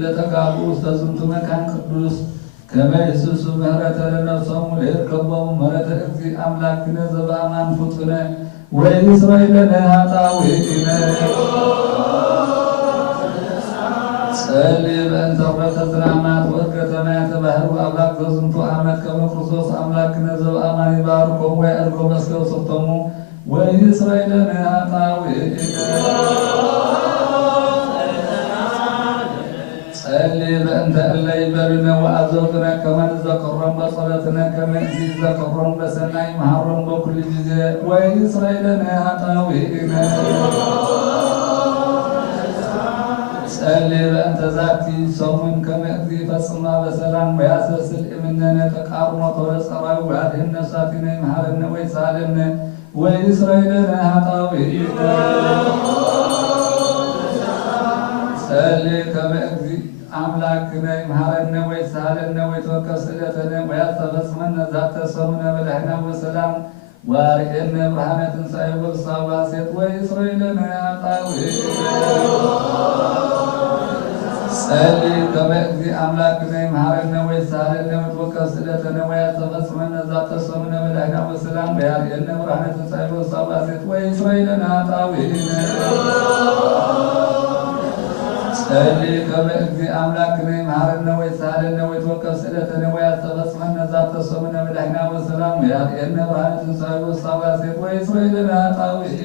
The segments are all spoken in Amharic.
ለተጋቡ ውስተ ዝንቱ መካን ቅዱስ ከመ ይስሱ ምህረተ ለነፍሶሙ ለይርከቦሙ ምህረተ እግዚእ አምላክነ ዘበአማን ፍጡነ ወይስረይለነ ኃጣውኢነ ጸልይ በእንተ ኅብረተ ዝናማት ወእርገተ ማያተ ባህሩ አምላክ ዘዝንቱ ዓመት ከመ ክርስቶስ አምላክነ ዘበአማን ይባርኮሙ ወያዕርጎ መስቀል ሰብቶሙ ወይስረይለነ ኃጣውኢነ ጸልይ በእንተ እለ ይበሉነ ወአዘውትነ ከመ ንዘክሮም በጸሎትነ ከመ ይዘክሮም በሰናይ መሃሮም በኩሉ ጊዜ ወይስረይለነ ኃጣውኢነ ጸልይ በእንተ ዛቲ ሰሙን ከመ ይፈጽማ በሰላም ወያሰስል እምነነ ተቃርኖተ ወለጸራዊ ወያድኅን ነፍሳቲነ ይምሃረነ ወይሳለነ ወይስረይለነ ኃጣውኢነ ጸልይ ከመ እግዚእ አምላክነ ይምሃረነ ወይሳለነ ወይትወከፍ ስእለተነ ወያስተፈጽመነ ዛተ ሰሙነ በደኅና ወሰላም ወአርኤነ ብርሃነ ትንሣኤ ወፍስሐ ወሐሴት ወይስረይለነ ኃጣውኢነ ጸልይ ከመ እግዚእ አምላክነ ይምሃረነ ወይሳለነ ወይትወከፍ ስእለተነ ወያስተፈጽመነ ዛተ ሰሙነ በደኅና ወሰላም ወአርኤነ ብርሃነ ትንሣኤ ወፍስሐ ወሐሴት ወይስረይለነ ኃጣውኢነ ጸልይ ከመ እግዚእ አምላክነ ይምሃረነ ወይሳለነ ወይትወከፍ ስእለተነ ወያስተፈጽመነ ዛተ ሰሙነ በደኅና ወሰላም ወአርኤነ ብርሃነ ትንሣኤ ወፍስሐ ወሐሴት ወይስረይለነ ኃጣውኢነ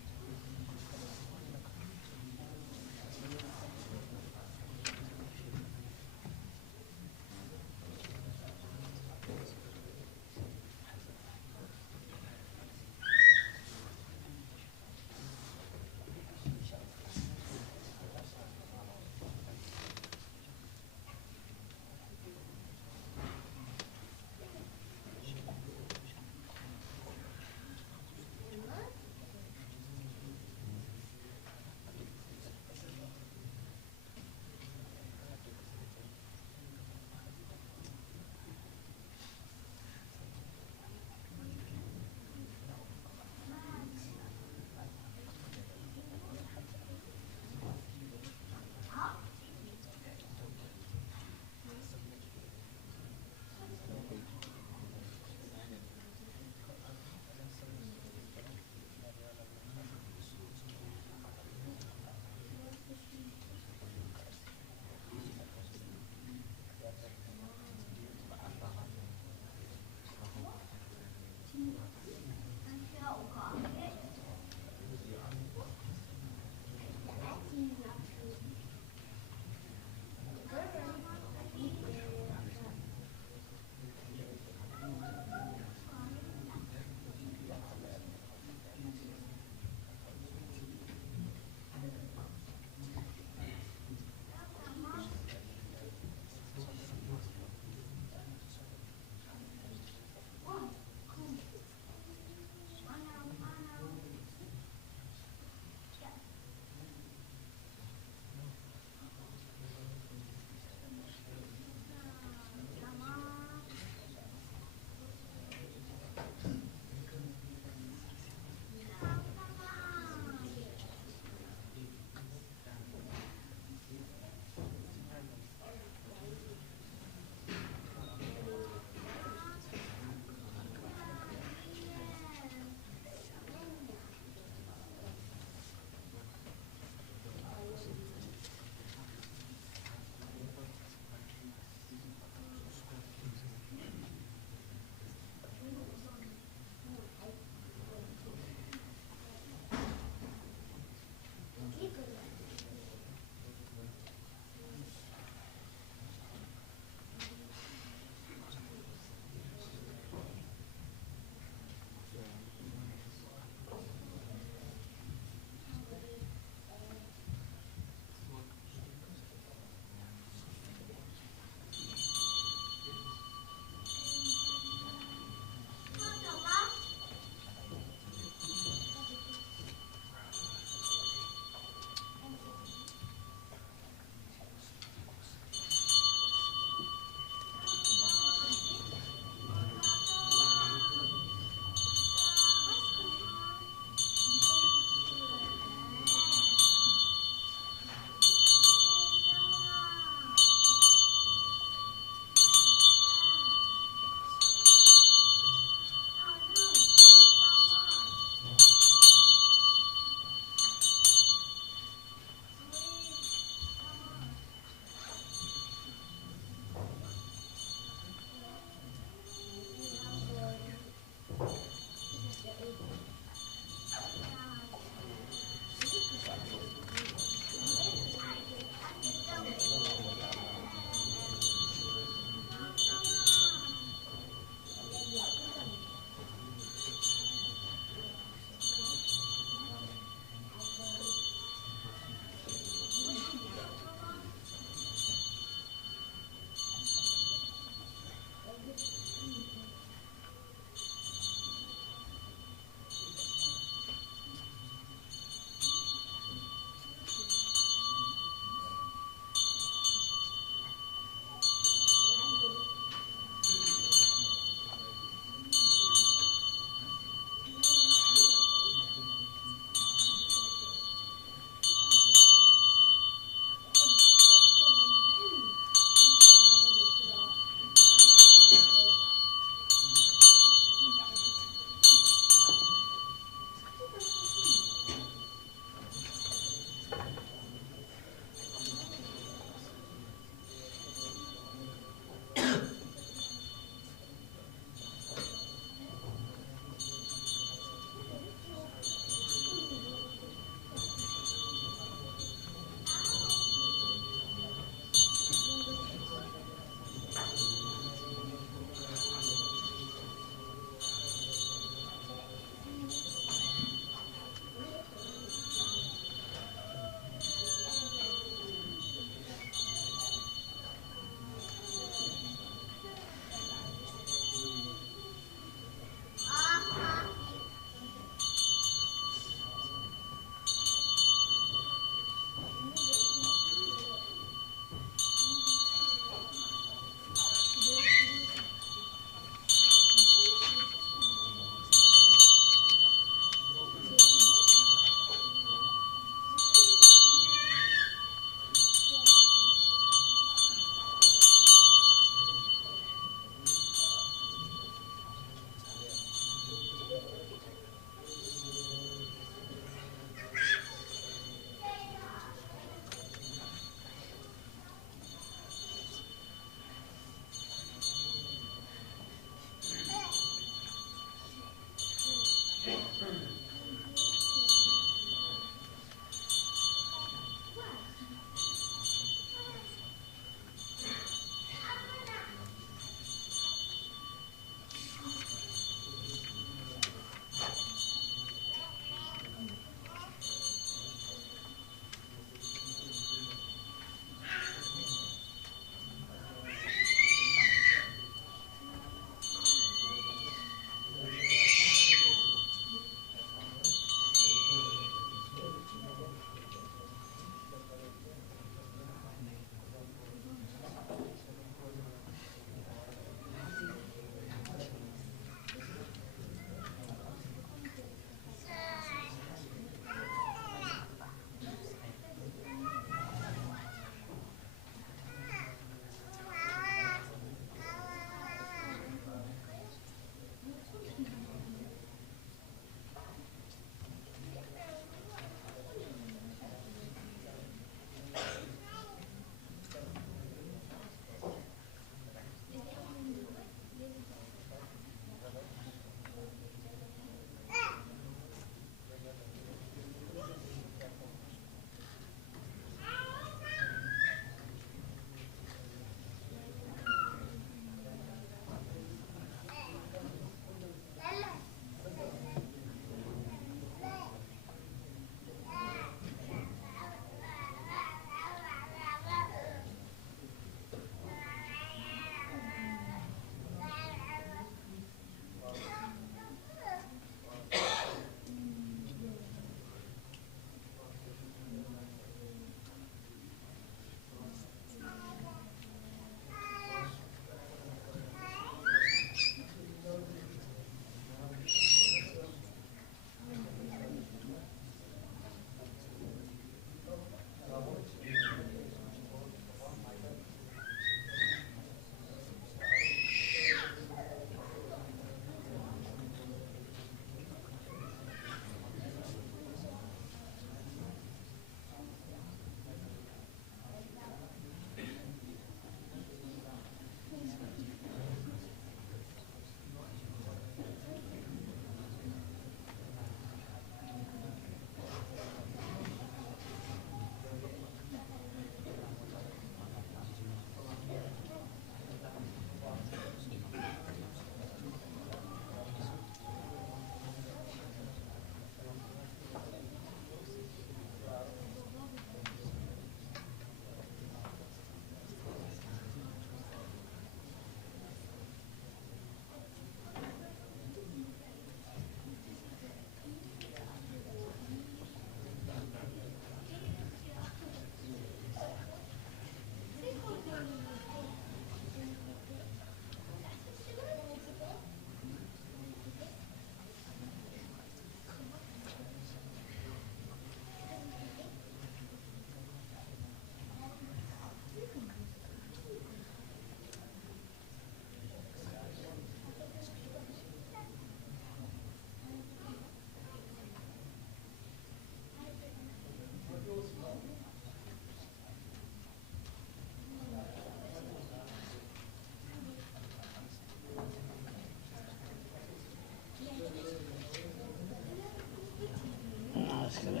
I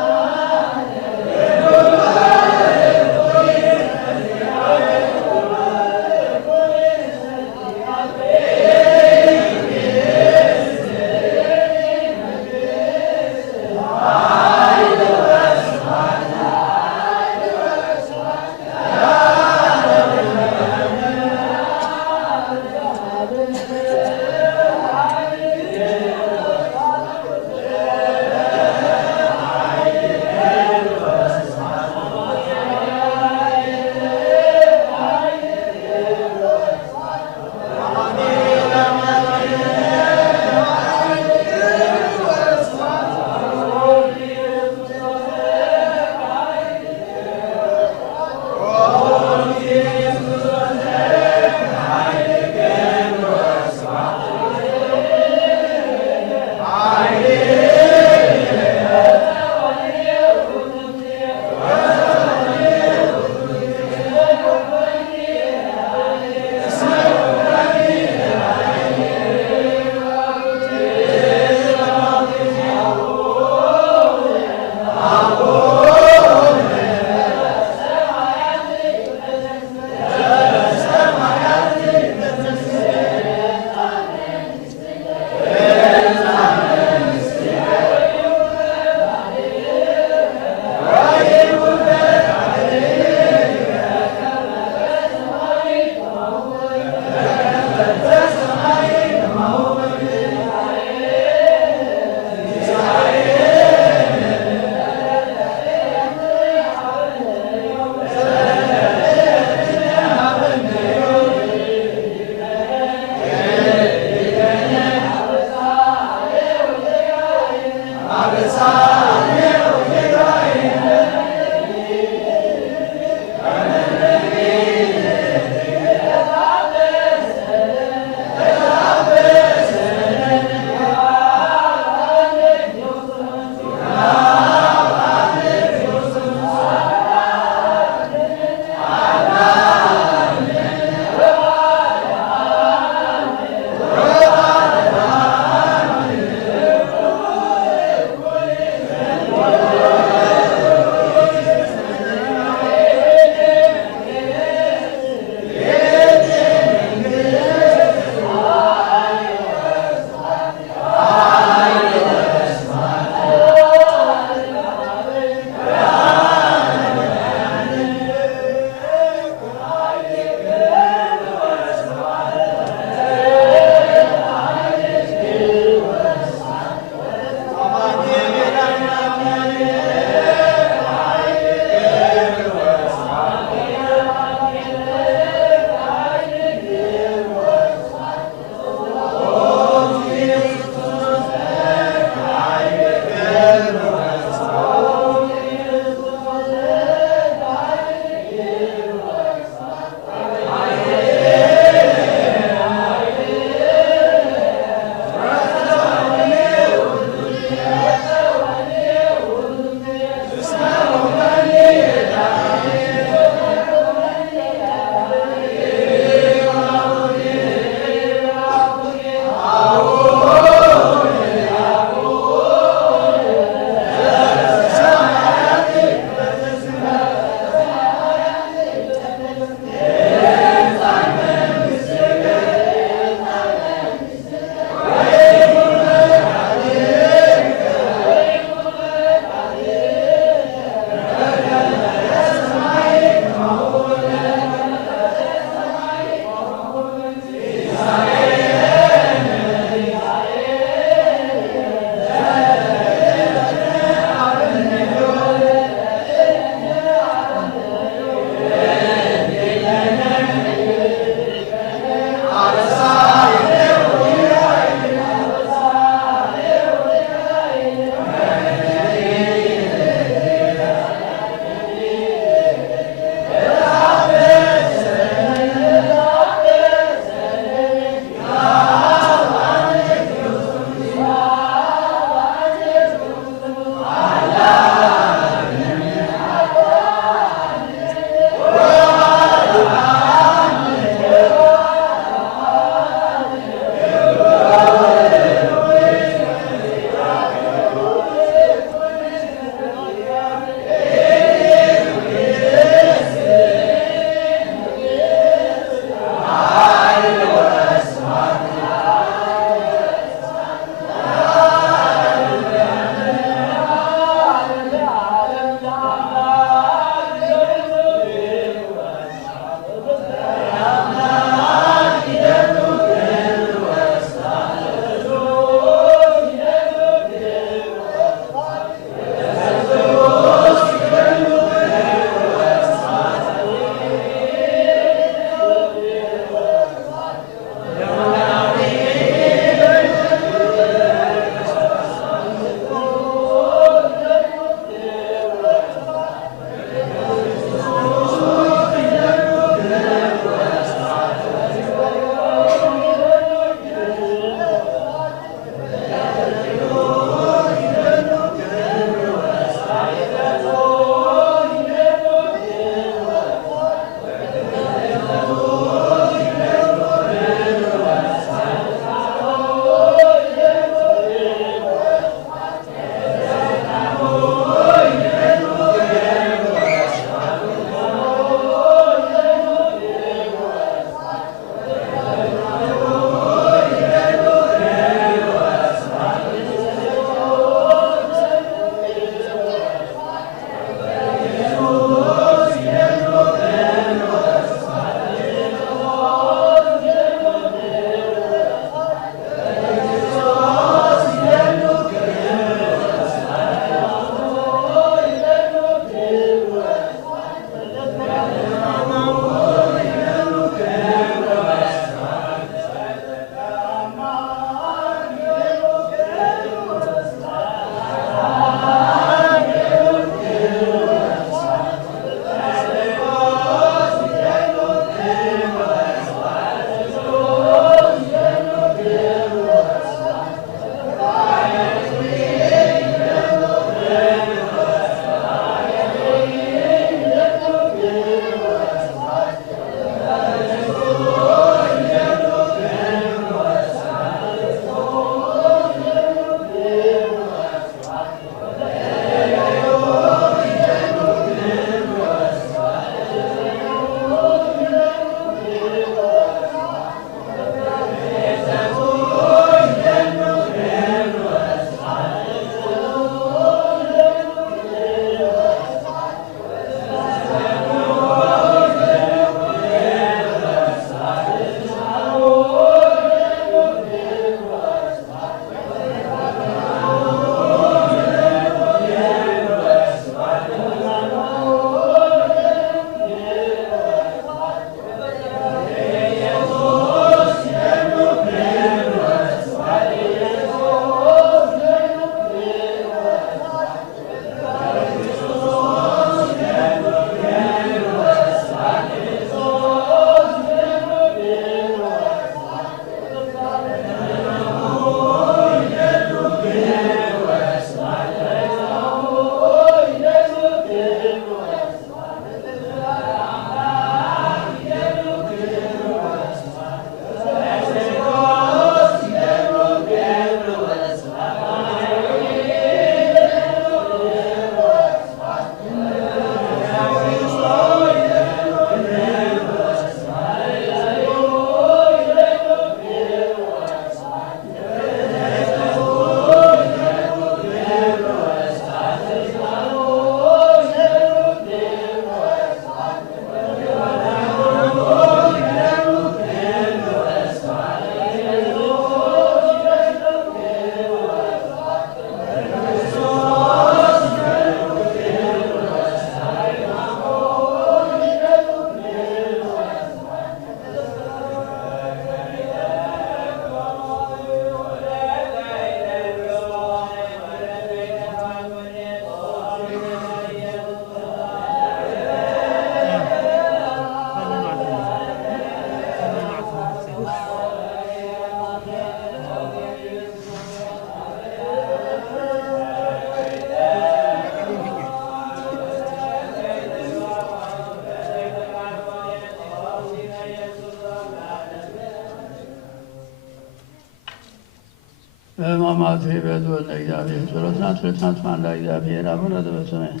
በሕማማቱ ይበሉ ለእግዚአብሔር ጸሎትና ትሕትና ማን ለእግዚአብሔር አቡነ ዘበሰማያት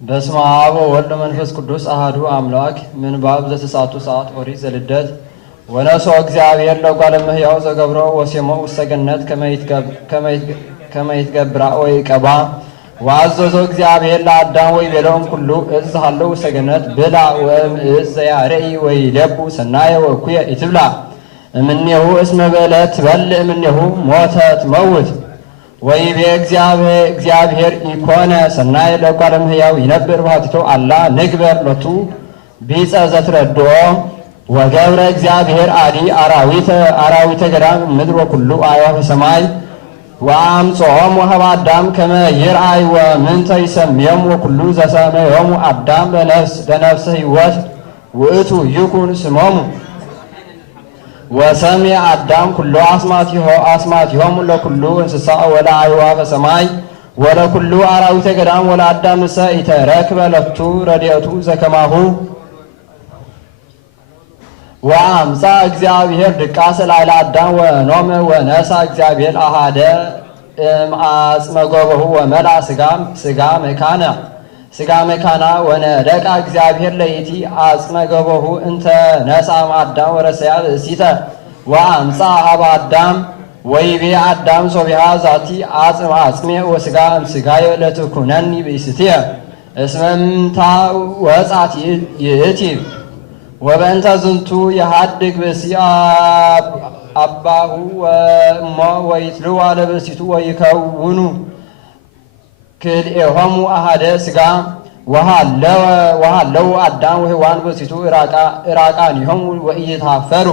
በስመ አብ ወወልድ ወመንፈስ ቅዱስ አሐዱ አምላክ ምንባብ ዘተሳቱ ሰዓት ኦሪት ዘልደት ወነሶ እግዚአብሔር ለጓለ እመሕያው ዘገብሮ ወሴሞ ውስተ ገነት ከመ ይትገብራ ወይቀባ ወአዘዞ እግዚአብሔር ለአዳም ወይቤሎም ኩሉ እፅ ሀለው ውስተ ገነት ብላ ወእምእፅ ዘያርኢ ወይሌቡ ሰናየ ወእኩየ ኢትብላ እምኔሁ እስመ በዕለት ትበልዕ እምኔሁ ሞተ ትመውት ወይቤ እግዚአብሔር ኢኮነ ሰናይ ለጓለ እመሕያው ይነብር ባህቲቶ አላ ንግበር ሎቱ ቢጸ ዘትረድኦ ወገብረ እግዚአብሔር አዲ አራዊተ ገዳም ምድር ወኩሉ አዕዋፈ ሰማይ ወአምጽኦሙ ሀበ አዳም ከመ ይርአይ ወምንተ ይሰምዮሙ ወኩሉ ዘሰመዮሙ አዳም ለነፍሰ ሕይወት ውእቱ ይኩን ስሞሙ ወሰሜ አዳም ኩሎ አስማቲሆሙ ለኩሉ እንስሳ ወለአዕዋፈ ሰማይ ወለኩሉ አራዊተ ገዳም ወለአዳም እሰ ኢተረክበ ለቱ ረድኤቱ ዘከማሁ ወአምፃ እግዚአብሔር ድቃሰ ላዕለ አዳም ወኖመ ወነሳ እግዚአብሔር አሃደ እምአጽመ ጎበሁ ወመልአ ስጋ መካና ወነደቃ እግዚአብሔር ለይቲ አጽመ ገበሁ እንተ ነሳም አዳም ወረሰያ ብእሲተ ወአምፃ ሀበ አዳም ወይቤ አዳም ሶቢሃ ዛቲ አጽም አጽሜ ወስጋ እምስጋየ ለትኩነኒ ብእስትየ እስመ እምታ ወጻት ይእቲ ወበእንተ ዝንቱ የሃድግ ብእሲ አባሁ ወእሞ ወይትልዋ ለብእሲቱ ወይከውኑ ክልኤሆሙ አሃደ ስጋ ወሃለው አዳም ወሔዋን ብእሲቱ ዕራቃኒሆሙ ወኢይታፈሩ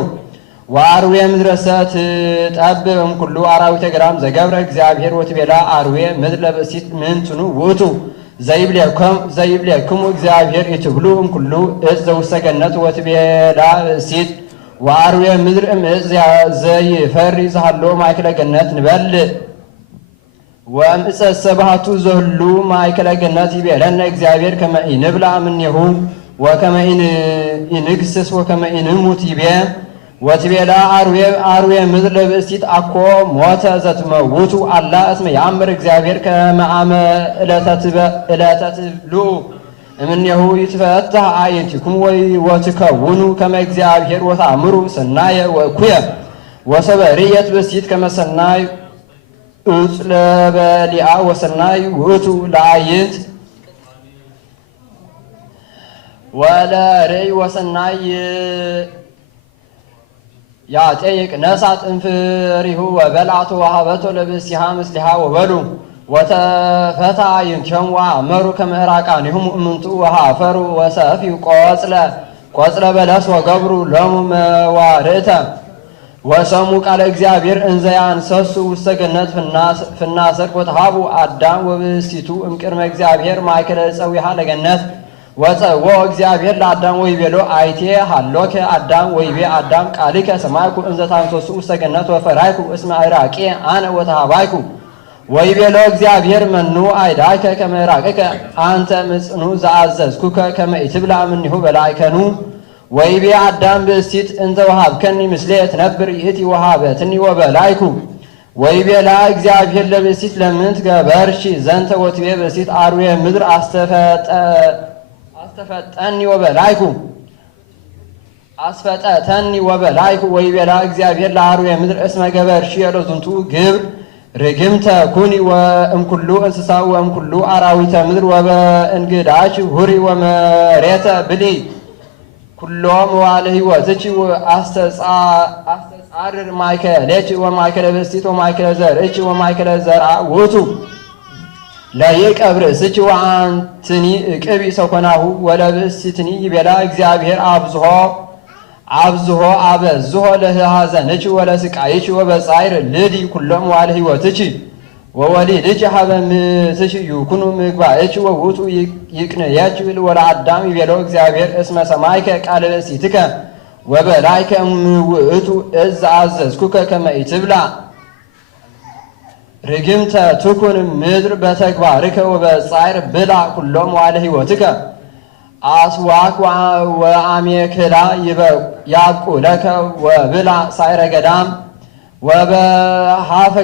ወአርዌ ምድረሰ ትጠብብ እምኩሉ አራዊተ ገዳም ዘገብረ እግዚአብሔር ወትቤላ አርዌ ምድር ለብእሲት ምንትኑ ውእቱ ዘይብሌክሙ እግዚአብሔር ኢትብሉ እምኩሉ እፅ ዘውስተ ገነት ወትቤላ ብእሲት ወአርዌ ምድር እምእፅ ዘይፈሪ ዝሃሎ ማእከለ ገነት ንበልዕ ወእምእፀ ሰባቱ ዘህሉ ማእከለ ገነት ይቤለነ እግዚአብሔር ከመ ኢንብላ እምኔሁ ወከመ ኢንግሥጽ ወከመ ኢንሙት ይቤ ወትቤላ አርዌ ምድር ለብእሲት አኮ ሞተ ዘትመውቱ አላ እስመ ያእምር እግዚአብሔር ከመ አመ ዕለተ ትብልዑ እምኔሁ ይትፈታሕ አዕይንቲክሙ ወትከውኑ ከመ እግዚአብሔር ወተአምሩ ሰናየ ወእኩየ ወሰበርየት ብእሲት ከመ ሰናይ እፅ ለበሊአ ወሰናይ ውእቱ ለአዕይንት ወለርእይ ወሰናይ ያጠይቅ ነሳት እንፍሪሁ ወበልዓቶ ወሃበቶ ለብእሲሃ ምስሊሃ ወበሉ ወተፈታ አዕይንቲሆሙ ወአመሩ ከመ ዕራቃኒሆሙ እምንቱ ወሃፈሩ ወሰፊዩ ቆጽለ በለስ ወገብሩ ሎሙ መዋርዕተ ወሰሙ ቃለ እግዚአብሔር እንዘ ያንሰሱ ውስተ ገነት ፍናሰር ወተሃቡ አዳም ወብእሲቱ እምቅድመ እግዚአብሔር ማእከለ ዕፀዊሃ ለገነት ወፀዎ እግዚአብሔር ለአዳም ወይቤሎ አይቴ ሃሎከ አዳም ወይቤ አዳም ቃሊከ ሰማይኩ እንዘ ታንሰሱ ውስተ ገነት ወፈራይኩ እስመ ዕራቄ አነ ወተሃባይኩ ወይቤሎ እግዚአብሔር መኑ አይዳከ ከመ ዕራቅከ አንተ ምጽኑ ዘአዘዝኩከ ከመ ኢትብላ እምኔሁ በላዕከኑ ወይቤ አዳም ብእሲት እንተ ወሃብከኒ ምስሌየ ትነብር ይእቲ ወሃበትኒ ወበላይኩ ወይቤላ እግዚአብሔር ለብእሲት ለምንት ገበርሺ ዘንተ ወትቤ ብእሲት አርዌ ምድር አስፈጠተኒ ወበላይኩ ወይቤላ እግዚአብሔር ለአርዌ ምድር እስመ ገበርሺ ለዝንቱ ግብር ርግምተ ኩኒ ወእምኩሉ እንስሳ ወእምኩሉ አራዊተ ምድር ወበእንግዳች ሁሪ ወመሬተ ብሊ ኩሎ መዋዕለ ሕይወትኪ አስተጻርር ማእከሌኪ ወማእከለ ብእሲት ወማእከለ ዘርእኪ ወማእከለ ዘርአ ውእቱ ለይቀብር እስኪ ወአንትኒ እቅቢ ሰኮናሁ ወለብእሲትኒ ይቤላ እግዚአብሔር አብዝሆ አበዝሆ ለሐዘንኪ ወለስቃይኪ ወበጻይር ልዲ ኩሎ መዋዕለ ሕይወትኪ ወወሊድኪ ሀበ ምትሽዩ ኩኑ ምግባእኪ ወውቱ ይቅንየኪ ወለአዳም ይቤሎ እግዚአብሔር እስመ ሰማይከ ቃለ ብእሲትከ ወበላይከ እምውእቱ እዝ አዘዝኩከ ከመ ኢትብላ ርግምተ ትኩን ምድር በተግባርከ ወበጻዕር ብላ ኩሎም መዋዕለ ሕይወትከ አስዋክ ወአሜከላ ያብቁለከ ወብላ ሳዕረ ገዳም ወበሃፈ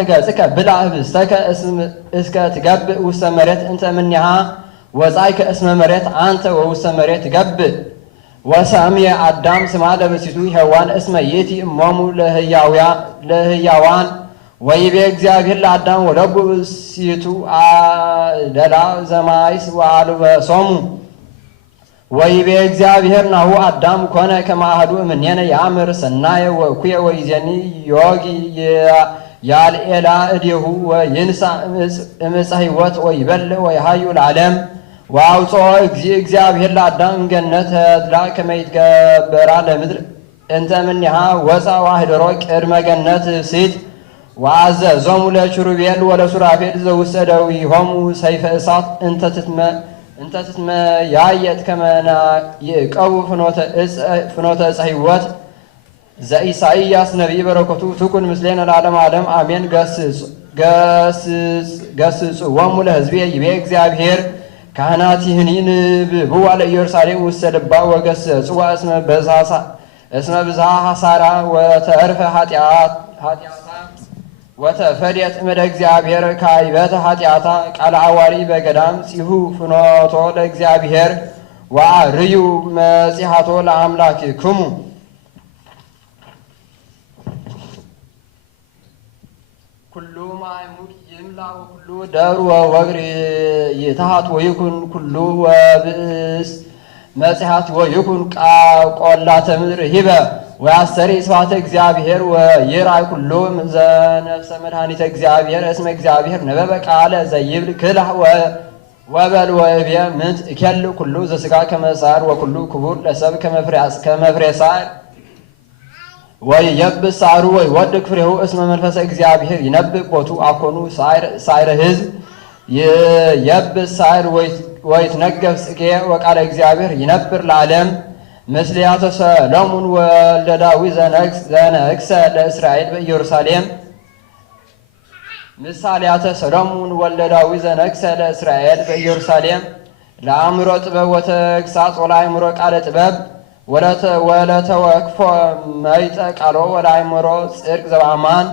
ገጽከ ብላ ህብስተከ እስከ ትገብእ ውስተ መሬት እንተ እምኔሃ ወጻእከ እስመ መሬት አንተ ወውስተ መሬት ትገብእ ወሰምየ አዳም ስማ ለብእሲቱ ሔዋን እስመ ይእቲ እሞሙ ለሕያዋን ወይቤ እግዚአብሔር ለአዳም ወለቡ ብእሲቱ አደላ ዘማይስ ወአልበሶሙ ወይቤ እግዚአብሔር ናሁ አዳም ኮነ ከመ አሐዱ እምኔነ ያእምር ሰናየ ወእኩየ ወይዜኒ ዮጊ ያልኤላ እዴሁ ወይንሣ እምዕፀ ሕይወት ወይበልዕ ወይሃዩ ለዓለም ወአውፅኦ እግዚአብሔር ለአዳም እምገነት ተድላ ከመ ይትገበራ ለምድር እንተ እምኔሃ ወፃ ወአህደሮ ቅድመ ገነት ሴት ወአዘዞሙ ለኪሩቤል ወለሱራፌል ዘውስተ እደዊሆሙ ሰይፈ እሳት እንተ ትትመያየጥ ከመ ይዕቀቡ ፍኖተ ዕፀ ሕይወት ዘኢሳይያስ ነቢይ በረከቱ ትኩን ምስሌነ ለዓለመ ዓለም አሜን። ገስጽዎሙ ለሕዝቤ ይቤ እግዚአብሔር ካህናቲህኒ ንብብዋ ለኢየሩሳሌም ውስተ ልባ ወገስጽዋ እስመ ብዝሃ ሐሳራ ወተርፈ ኃጢአታ ወተፈድየት እምደ እግዚአብሔር ካይበተ ኃጢአታ ቃለ አዋሪ በገዳም ጺሁ ፍኖቶ ለእግዚአብሔር ወአርዩ መጺሐቶ ለአምላክክሙ ኩሉ ማዕሙቅ ይምላ ወኩሉ ደብር ወወግር ይትሃት ወይኩን ኩሉ ወብእስ መጺሐት ወይኩን ቆላተ ምድር ሂበ ወያሰሪ ስብሐተ እግዚአብሔር ወይርአይ ኩሉ ዘነፍሰ መድኃኒተ እግዚአብሔር እስመ እግዚአብሔር ነበበ ቃለ ዘይብል ክልህ ወበል ወእብየ ምንት እኬል ኩሉ ዘሥጋ ከመ ሣር ወኩሉ ክቡር ለሰብ ከመፍሬ ሣር ወይየብስ ሣሩ ወይወድቅ ፍሬሁ እስመ መንፈሰ እግዚአብሔር ይነብብ ቦቱ አኮኑ ሣዕረ ሕዝብ ይየብስ ሣር ወይትነገፍ ጽጌ ወቃለ እግዚአብሔር ይነብር ለዓለም ምስልያተ ሰሎሞን ወልደ ዳዊት ዘነግሠ ለእስራኤል በኢየሩሳሌም ምሳሌያተ ሰሎሞን ወልደ ዳዊት ዘነግሠ ለእስራኤል በኢየሩሳሌም ለአእምሮ ጥበብ ወተግሣጽ ወለአእምሮ ቃለ ጥበብ ወለተወክፎ መይጠ ቃሎ ወለአእምሮ ጽድቅ ዘበአማን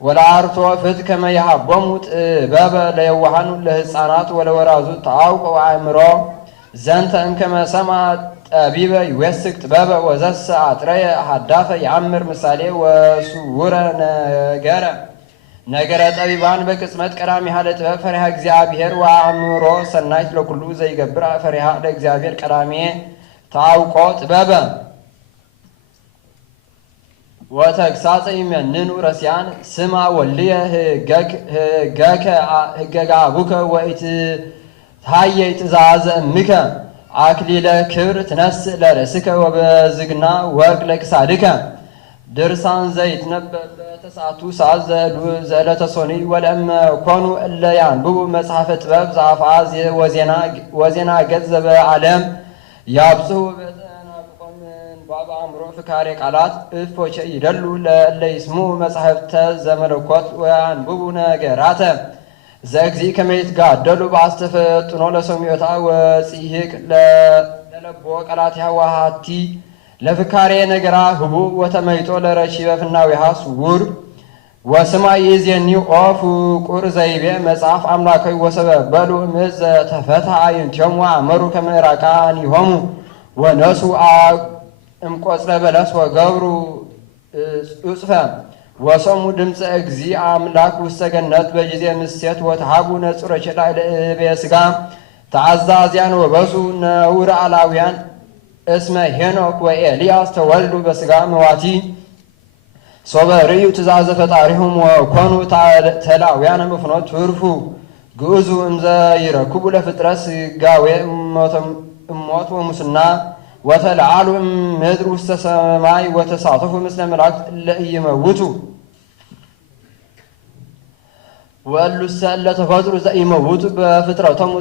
ወለአርቶ ፍትሕ ከመ ይሃቦሙ ጥበበ ለየዋሃኑ ለሕፃናት ወለወራዙ ተአውቆ አእምሮ ዘንተ እምከመ ሰማ ጠቢበ ይዌስክ ጥበበ ወዘሰ አጥረየ ሃዳፈ የአምር ምሳሌ ወስውረ ነገረ ጠቢባን በቅጽበት ቀዳሚሃ ለጥበብ ፈሪሃ እግዚአብሔር ወአእምሮ ሰናይት ለኩሉ ዘይገብር ፈሪሃ ለእግዚአብሔር ቀዳሜ ታውቆ ጥበበ ወተግሣጽ ይመንኑ ረስያን ስማ ወልየ ሕገከ አቡከ ወኢትሃየይ ትእዛዘ እምከ አክሊለ ክብር ትነስእ ለርእስከ ወበዝግና ወርቅ ለክሳድከ ድርሳን ዘይትነበብ በተስዓቱ ሰዓት ዘዕለተ ሶኒ ወለእመ ኮኑ እለ ያንብቡ መጽሐፈ ጥበብ ዘአፍአ ወዜና ገጽ ዘበዓለም ያብጽሑ በተናብቆም እንባብ አእምሮ ፍካሬ ቃላት እፎቸ ይደሉ ለእለ ይስምዑ መጻሕፍተ ዘመለኮት ወያንብቡ ነገራተ ዘእግዚ ከመ ይትጋደሉ በአስተፈጥኖ ለሰሚዖታ ወጽሒቅ ለለቦ ቀላቲሃ ወሃቲ ለፍካሬ ነገራ ህቡእ ወተመይጦ ለረሺበ ፍናዊሃ ስውር ወስማ ይእዜኒ ኦ ፍቁር ዘይቤ መጽሐፍ አምላካዊ ወሰበበሉ እምዝ ዘተፈትሐ አዕይንቲሆሙ ወአእመሩ ከመ ዕራቃኒሆሙ ወነሱ እምቈጽረ በለስ ወገብሩ ዕጽፈ ወሰሙ ድምፀ እግዚ አምላክ ውስተ ገነት በጊዜ ምሴት ወተሃቡ ነጹረ ላዕለ እበየ ሥጋ ተዓዛዝያን ወበሱ ነውረ አላውያን እስመ ሄኖክ ወኤልያስ ተወልዱ በሥጋ መዋቲ ሶበ ርእዩ ትእዛዘ ፈጣሪሆሙ ወኮኑ ተላውያነ በፍኖት ትርፉ ግዑዙ እምዘ ይረክቡ ለፍጥረት ሥጋዌ እሞት ወሙስና ወተለዓሉ እምድር ውስተ ሰማይ ወተሳተፉ ምስለ መላእክት እለ ኢይመውቱ ወሉሰ ለተፈጥሩ ዘኢመውቱ በፍጥረቶሙ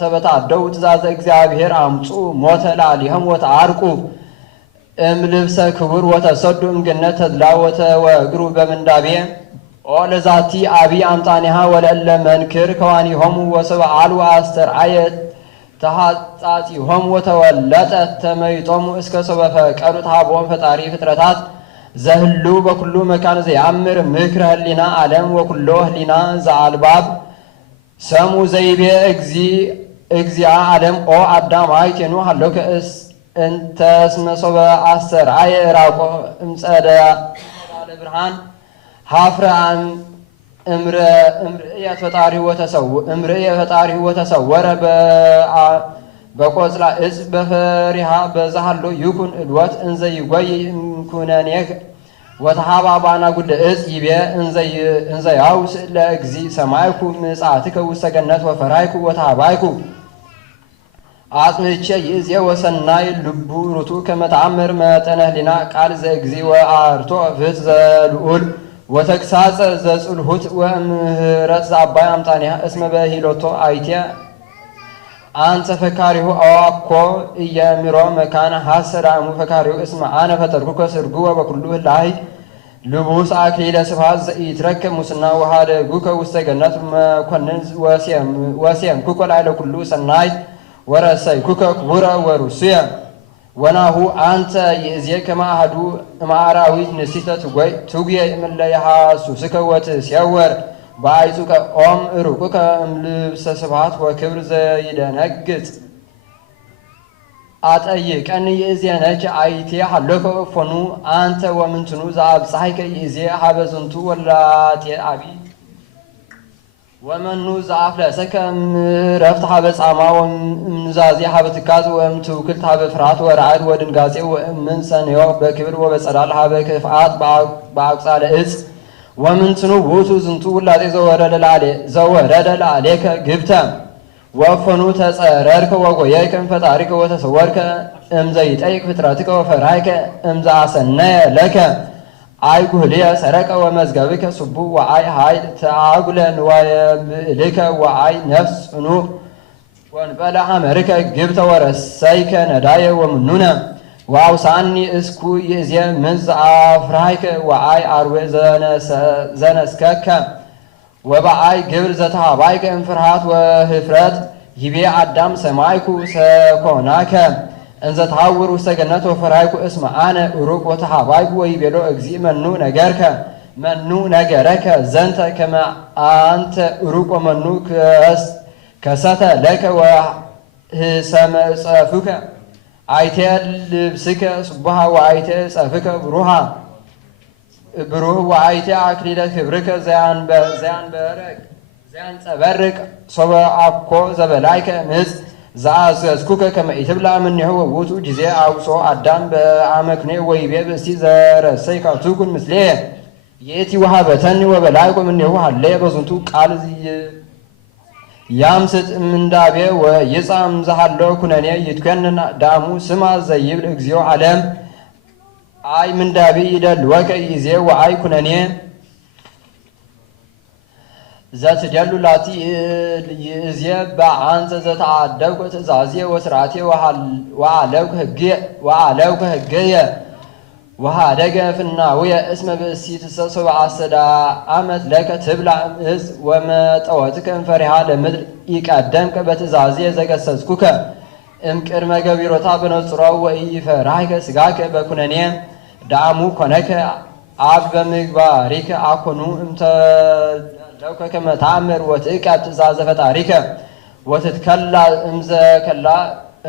ሰበታደው ትእዛዘ እግዚአብሔር አምፁ ሞተ ላሊሆም ወተአርቁ እምልብሰ ክቡር ወተሰዱ እምገነት ተድላ ወተወግሩ በምንዳቤ ኦ ለዛቲ አብይ አምጣኒሃ ወለለ መንክር ከዋኒሆሙ ወሰብአሉ አስተርአየት ተሐጻጺሆሙ ወተወለጠት ተመይጦሙ እስከ ሰበፈቀዱ ታቦም ፈጣሪ ፍጥረታት ዘህሉ በኩሉ መካን ዘያምር ምክረ ህሊና ዓለም ወኩሎ ህሊና ዘአልባብ ሰሙ ዘይቤ እግዚአ ዓለም ኦ አዳም አይቴኑ ሃሎከ እንተ እስመ ሶበ አስተርአየ ራቆ እምጸደ ብርሃን ሀፍረ እምርእየ ፈጣሪሁ ወተሰወረ በቆጽላ እጽ በፈሪሃ በዛሃሎ ይኩን እልወት እንዘ ይጎይ እምኩነኔክ ወተሃባ ባና ጉደ እጽ ይቤ እንዘ ያውስ ለእግዚ ሰማይኩ ምጽአትከ ውስተ ገነት ወፈራይኩ ወተሃባይኩ አጽንቼ ይእዜ ወሰናይ ልቡ ሩቱ ከመተአምር መጠነ ህሊና ቃል ዘእግዚ ወአርቶ ፍት ዘልዑል ወተግሳጸ ዘጽልሁት ወምህረት ዘአባይ አምጣኒያ እስመ በሂሎቶ አይቴ አንተ ፈካሪሁ አዋኮ እየምሮ መካነ ሐሰዳሙ ፈካሪሁ እስመ አነ ፈጠርኩከ ስርጉ ወበኩሉ ላይ ልቡስ አክሊለ ስብሐት ዘኢትረከብ ሙስና ወሃደጉከ ውስተ ገነት መኮንን ወሴምኩከ ላዕለ ኩሉ ሰናይ ወረሰይኩከ ክቡረ ወሩስየ ወናሁ አንተ ይእዜ ከመ አሐዱ እምአራዊት ንስቲተ ትጉየ እምለየሐሱስከ ወትሴወር በአይጹቀ ኦም ሩቁከ እምልብሰ ስብሐት ወክብር ዘይደነግጽ አጠይቀን ይእዜነች አይቴ ሃሎከ እፎኑ አንተ ወምንትኑ ዘአብጽሐይከ ይእዜ ሀበ ዝንቱ ወላጤ አቢ ወመኑ ዘአፍለሰከ እምዕረፍት ሀበ ጻማ ወእምኑዛዜ ሀበ ትካዝ ወእምትውክልት ሀበ ፍርሃት ወረዓድ ወድንጋጼ ወእምንሰንዮ በክብር ወበጸዳል ሀበ ክፍአት በአቁጻለ እጽ ወምንትኑ ውእቱ ዝንቱ ውላጤ ዘወረደ ላዕሌከ ግብተ ወፎኑ ተጸረርከ ወጎየይከ እምፈጣሪከ ወተሰወርከ እምዘይጠይቅ ፍጥረትከ ወፈራይከ እምዘአሰነየ ለከ አይ ጉህልየ ሰረቀ ወመዝገብከ ስቡ ወአይ ኃይል ተአጉለ ንዋየ ብእልከ ወአይ ነፍስ ጽኑዕ ወንበለ ሐመርከ ግብተ ወረሰይከ ነዳየ ወምኑነ ወአውሳኒ እስኩ ይእዜ ምንዝ አፍራይከ ወአይ አርዌ ዘነስከከ ወበአይ ግብር ዘተሃባይከ እምፍርሃት ወህፍረት ይቤ አዳም ሰማይኩ ሰኮናከ እንዘ ተሐውር ውስተ ገነት ወፈራይኩ እስመ አነ ሩቅ ወተሃባይኩ ወይቤሎ እግዚእ መኑ ነገረከ ዘንተ ከመ አንተ ሩቅ ወመኑ ከሰተ ለከ ወህሰመ ጸፉከ አይቴ ልብስከ ስቡሃ ወአይቴ ጸፍከ ብሩህ ወአይቴ አክሊለ ክብርከ ዘያንጸበርቅ ሶበ አኮ ዘበላይከ ምጽ ዘአዘዝኩከ ከመ ኢትብላ እምኔሁ ወውእቱ ጊዜ አውሶ አዳም በአመክንዮ ወይቤ ብእሲ ዘረሰይከ ትኩን ምስሌየ ይእቲ ወሀበተኒ ወበላይኩ እምኔሁ ሀለየ በዝንቱ ቃል ያምስጥ ምንዳቤ ወይጻም ዘሃሎ ኩነኔ ይትከንን ዳሙ ስማ ዘይብል እግዚኦ ዓለም አይ ምንዳቤ ይደልወከ ይእዜ ወአይ ኩነኔ ዘትደሉ ላቲ ይእዜ በአንተ ዘተአደብከ ትእዛዜ ወስርዓቴ ወአለውከ ህገየ ወሃደገ ፍናውየ እስመ ብእሲ ትሰብሰበ አሰዳ አመት ለከ ትብላ እዝ ወመጠወትከ እምፈሪሃ ለምድር ይቀደምከ በትእዛዜ ዘገሰጽኩከ እምቅድመ ገቢሮታ በነጽሮ ወኢፈራህከ ስጋከ በኩነኔ ዳሙ ኮነከ አብ በምግባሪከ አኮኑ እምተለውከ ከመ ተአምር ወትዕቀብ ትእዛዘ ፈጣሪከ ወትትከላ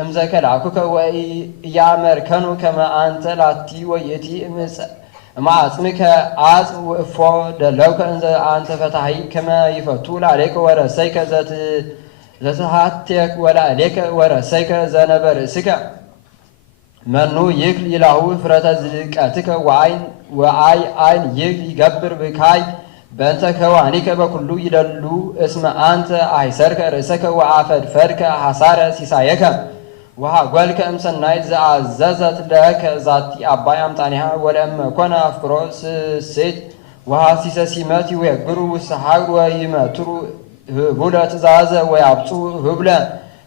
እምዘከላኩከ ወኢያመርከኑ ከመ አንተ ላቲ ወየቲ እምአጽምከ አጽም ወእፎ ደለውከ እንዘ አንተ ፈታሒ ከመ ይፈቱ ላዕሌከ ወረሰይከ ዘትሃቴክ ወላዕሌከ ወረሰይከ ዘነበርእስከ መኑ ይክል ይላሁ ፍረተ ዝልቀትከ ወአይ አይን ይክል ይገብር ብካይ በእንተ ከዋኒከ በኩሉ ይደሉ እስመ አንተ አይሰርከ ርእሰከ ወአፈድፈድከ ሐሳረ ሲሳየከ ወሃጓልከ እምሰናይ ዘአዘዘት ለከ ዛቲ አባይ አምጣኒሃ ወለእመ ኮነ አፍቅሮ ስሴት ወሐሲሰ ሲመት ይወግሩ ውስሐግ ወይመትሩ ህቡለ ትእዛዘ ወያብፁ ህብለ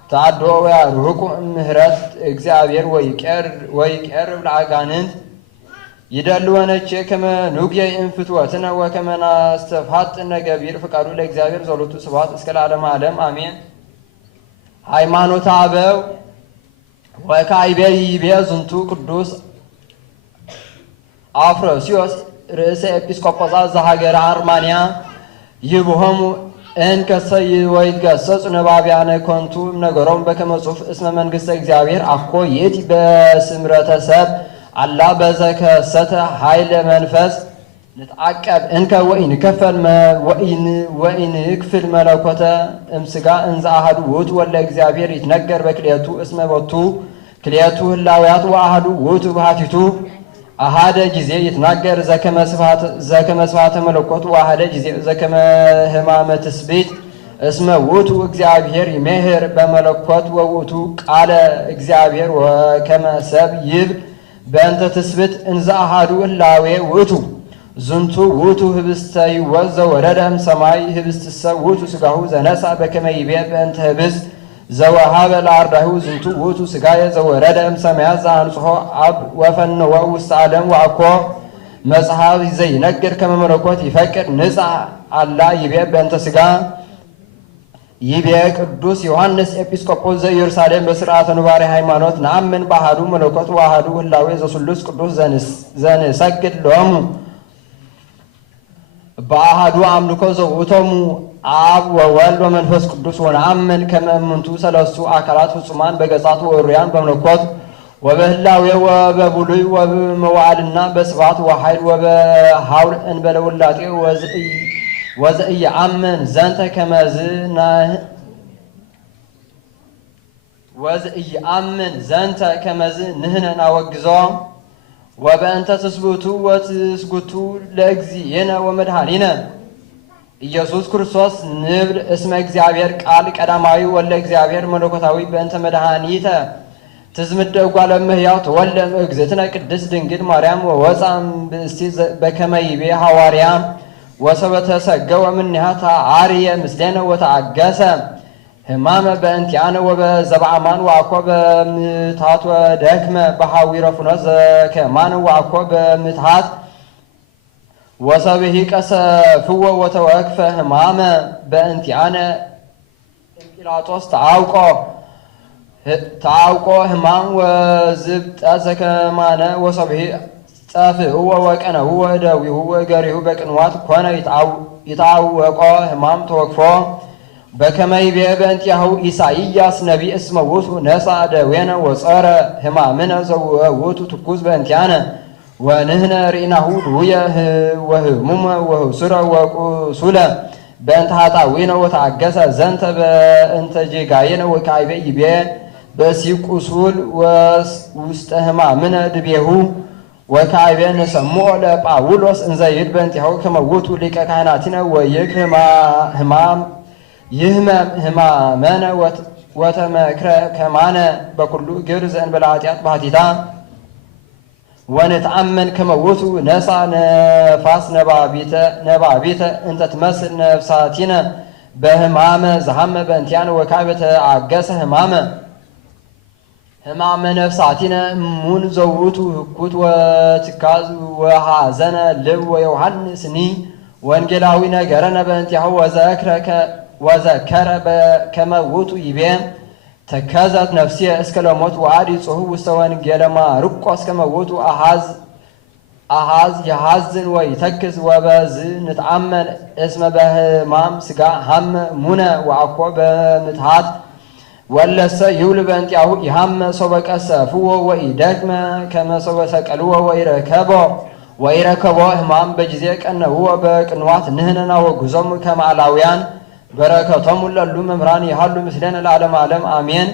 ታዶ ወያርህቁ ምህረት እግዚአብሔር ወይቀርብ ለአጋንንት ይደልወነች ከመ ኑግየ እንፍትወትነ ወከመ ናስተፋጥነ ገቢር ፍቃዱ ለእግዚአብሔር ዘሎቱ ስብሐት እስከ ለዓለመ ዓለም አሜን። ሃይማኖተ አበው ወካዕበ ይቤ ዝንቱ ቅዱስ አፍሮስዮስ ርእሰ ኤጲስቆጶሳት ዘሀገረ አርማንያ ይብሆሙ እንከሰ ወይትገሰጹ ነባብያነ ኮንቱ እምነገሮም በከመ ጽሑፍ እስመ መንግሥተ እግዚአብሔር አኮ ይእቲ በስምረተ ሰብ አላ በዘከሰተ ኃይለ መንፈስ ንትዓቀብ እንከ ወኢንከፈል ወኢንክፍል መለኮተ እምሥጋ እንዘ አሐዱ ውእቱ ወለ እግዚአብሔር ይትነገር በክልኤቱ እስመ ቦቱ ክልኤቱ ህላውያት ወአሐዱ ውእቱ ባህቲቱ አሐደ ጊዜ ይትናገር ዘከመ ስብሐተ መለኮቱ ወአሐደ ጊዜ ዘከመ ሕማመ ትስብእት እስመ ውእቱ እግዚአብሔር ይሜህር በመለኮት ወውእቱ ቃለ እግዚአብሔር ወከመ ሰብ ይብል በእንተ ትስብእት እንዘ አሐዱ ህላዌ ውእቱ ዝንቱ ውእቱ ህብስተ ይወዝ ዘወረደ እምሰማይ ህብስትሰ ውእቱ ሥጋሁ ዘነሣ በከመ ይቤ በእንተ ህብስት ዘወሃበ ለአርዳኢሁ ዝንቱ ውእቱ ሥጋየ ዘወረደ እምሰማያት ዘአንጽሖ አብ ወፈነወ ውስተ ዓለም ወአኮ መጽሐፍ ዘይነግር ከመ መለኮት ይፈቅድ ንጽሕ አላ ይቤ በእንተ ሥጋ ይቤ ቅዱስ ዮሐንስ ኤጲስቆጶስ ዘኢየሩሳሌም በስርዓተ ኑባሬ ሃይማኖት ነአምን በአሐዱ መለኮት ወአሐዱ ህላዌ ዘስሉስ ቅዱስ ዘንሰግድ ሎሙ በአሐዱ አምልኮ ዘውእቶሙ አብ ወወልድ ወመንፈስ ቅዱስ ወነአምን ከመ እሙንቱ ሰለስቱ አካላት ፍጹማን በገጻቱ ወሩያን በመለኮት ወበህላዌ ወበብሉይ ወበመዋዕልና በስብሐት ወኃይል ወበሐውር እንበለ ውላጤ ወዘኢየአምን ዘንተ ከመዝ ንሕነ ናወግዞ ወበእንተ ትስብእቱ ወትስጉቱ ለእግዚእነ ወመድኃኒነ ኢየሱስ ክርስቶስ ንብል እስመ እግዚአብሔር ቃል ቀዳማዊ ወለ እግዚአብሔር መለኮታዊ በእንተ መድኃኒተ ትዝምደ እጓለ እመሕያው ተወልደ እግዝእትነ ቅድስት ድንግል ማርያም ወወፃም ብእስቲ በከመ ይቤ ሐዋርያ ወሰበተ ሰገወ እምኔሃ ተዓርየ ምስሌነ ወተአገሰ ሕማመ በእንቲአነ ወበዘበአማን ወአኮ በምትሃት ወደክመ በሐዊረ ፍኖት ዘከማነ ወአኮ በምትሃት ወሰብሒ ቀሰፍዎ ወተወክፈ ሕማመ በእንቲአነ ጲላጦስ ተአውቆ ሕማም ወዝብጠ ዘከማነ ወሰብሒ ጸፍእዎ ወቀነውዎ እደዊሁ ወእገሪሁ በቅንዋት ኮነ ይትአወቆ ሕማም ተወክፎ በከመ ይቤ በእንቲአሁ ኢሳይያስ ነቢይ እስመ ውእቱ ነሣ ደዌነ ወጸረ ሕማምነ ዘውእቱ ትኩስ በእንቲአነ ወንሕነ ርኢናሁ ድውየ ወህሙመ ወህሱረ ወቁሱለ በእንተ ኃጣውኢነ ወተአገሰ ዘንተ በእንተ ጌጋየነ ወካዕበ ይቤ በእሲብ ቁሱል ውስተ ሕማምነ ድቤሁ ወካዕበ ነሰምዖ ለጳውሎስ እንዘ ይብል በእንቲአሁ ከመ ውእቱ ሊቀ ካህናቲነ ወይክር ይህመም ሕማመነ ወተመክረ ከማነ በኩሉ ግብር ዘእንበለ ኃጢአት ባሕቲታ ወንትአመን ከመ ውእቱ ነሣ ነፋስ ነባቢተ እንተ ትመስል ነፍሳቲነ በሕማመ ዘሐመ በእንቲአነ ወካዕበ ተአገሰ ሕማመ ነፍሳቲነ እሙን ዘውእቱ ህኩት ወትካዝ ወሐዘነ ልብ ወዮሐንስኒ ወንጌላዊ ነገረነ በእንቲአሁ ወዘከረ ከመ ውእቱ ይቤ ተከዘት ነፍስየ እስከ ለሞት ወአዲ ጽሑፍ ውስተ ወንጌለ ማርቆስ ከመ ውእቱ አሐዝ የሐዝን ወይተክዝ ወበዝ ንትአመን እስመ በሕማም ሥጋ ሐመ ሙነ ወአኮ በምትሃት ወለሰ ይብል በእንቲአሁ ኢሐመ ሶበ ቀሰፍዎ ወኢደክመ ከመ ሶበ ሰቀልዎ ወኢረከቦ ሕማም በጊዜ ቀነውዎ በቅንዋት ንሕነ ናወግዞሙ ከመ አላውያን በረከቶሙ ለሉ መምህራን ይሃሉ ምስሌነ ለዓለመ ዓለም አሜን።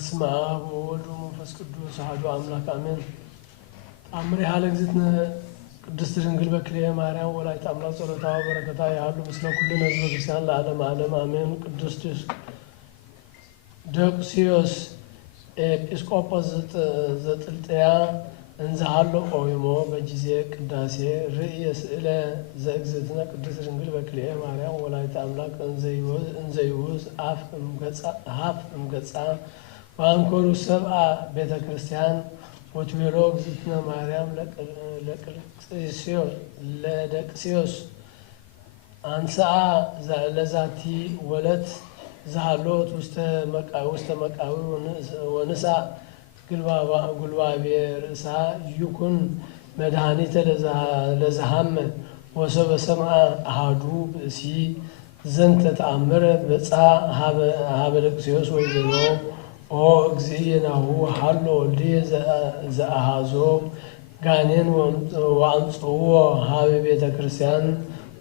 በስመ አብ ወወልድ ወመንፈስ ቅዱስ አሐዱ አምላክ አሜን። አምሪ ሀለ እግዝእትነ ቅድስት ድንግል በክልኤ ማርያም ወላዲተ አምላክ ጸሎታ በረከታ ያሉ ምስለ ኩልነ ሕዝበ ክርስቲያን ለዓለመ ዓለም አሜን። ቅዱስ ዲዮቅስዮስ ኤጲስቆጶስ ዘጥልጥያ እንዘሃሎ ቆይሞ በጊዜ ቅዳሴ ርእየ ስእለ ዘእግዝእትነ ቅድስት ድንግል በክልኤ ማርያም ወላዲተ አምላክ እንዘይውዝ አፍ እምገጻ ወአንኮሩ ሰብአ ቤተ ክርስቲያን ወትቤሎ እግዝእትነ ማርያም ለደቅስዮስ አንስአ ለዛቲ ወለት ዘሃሎት ውስተ መቃዊ ወንሳ ጉልባቤ ርእሳ ይኩን መድኃኒተ ለዛሃመ ወሰበ ሰምዐ አሐዱ ብእሲ ዘንተ ተአምረ በጻ ሀበ ደቅስዮስ ወይቤሎ ኦ እግዚእ ናሁ ሃሎ ወልድየ ዘአሃዞ ጋኔን ወአምጽእዎ ሀበ ቤተ ክርስቲያን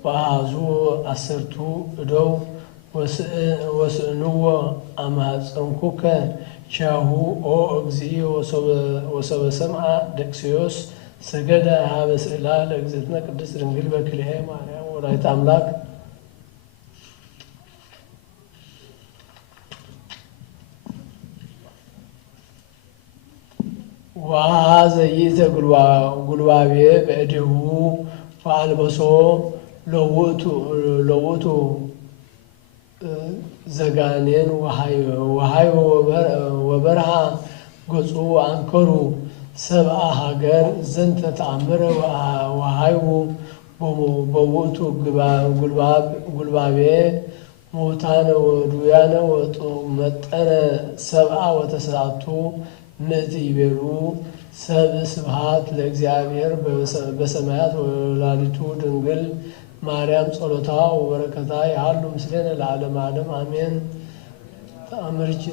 ወአሃዙ አሰርቱ እደው ወስእንዎ አማፀንኩከ ቻሁ ኦ እግዚእ ወሰበ ሰምዐ ደቅስዮስ ሰገደ ሀበ ስእላ ለእግዝእትነ ቅድስት ድንግል በክልኤ ማርያም ወላዲተ አምላክ ወአዘይተ ጉልባቤ በእዴሁ ወአልበሶ ለውእቱ ዘጋኔን ወሃዮ ወበረሃ ገጹ አንከሩ ሰብአ ሀገር ዘንተ ተአምረ ወሃዮ በውእቱ ጉልባቤ ሙታነ ወዱያነ መጠነ ሰብአ ወተስዓቱ ምእቲ ይቤሉ ሰብ ስብሐት ለእግዚአብሔር በሰማያት ወላዲቱ ድንግል ማርያም ጸሎታ ወበረከታ ያሉ ምስሌነ ለዓለመ ዓለም አሜን። ተአምርች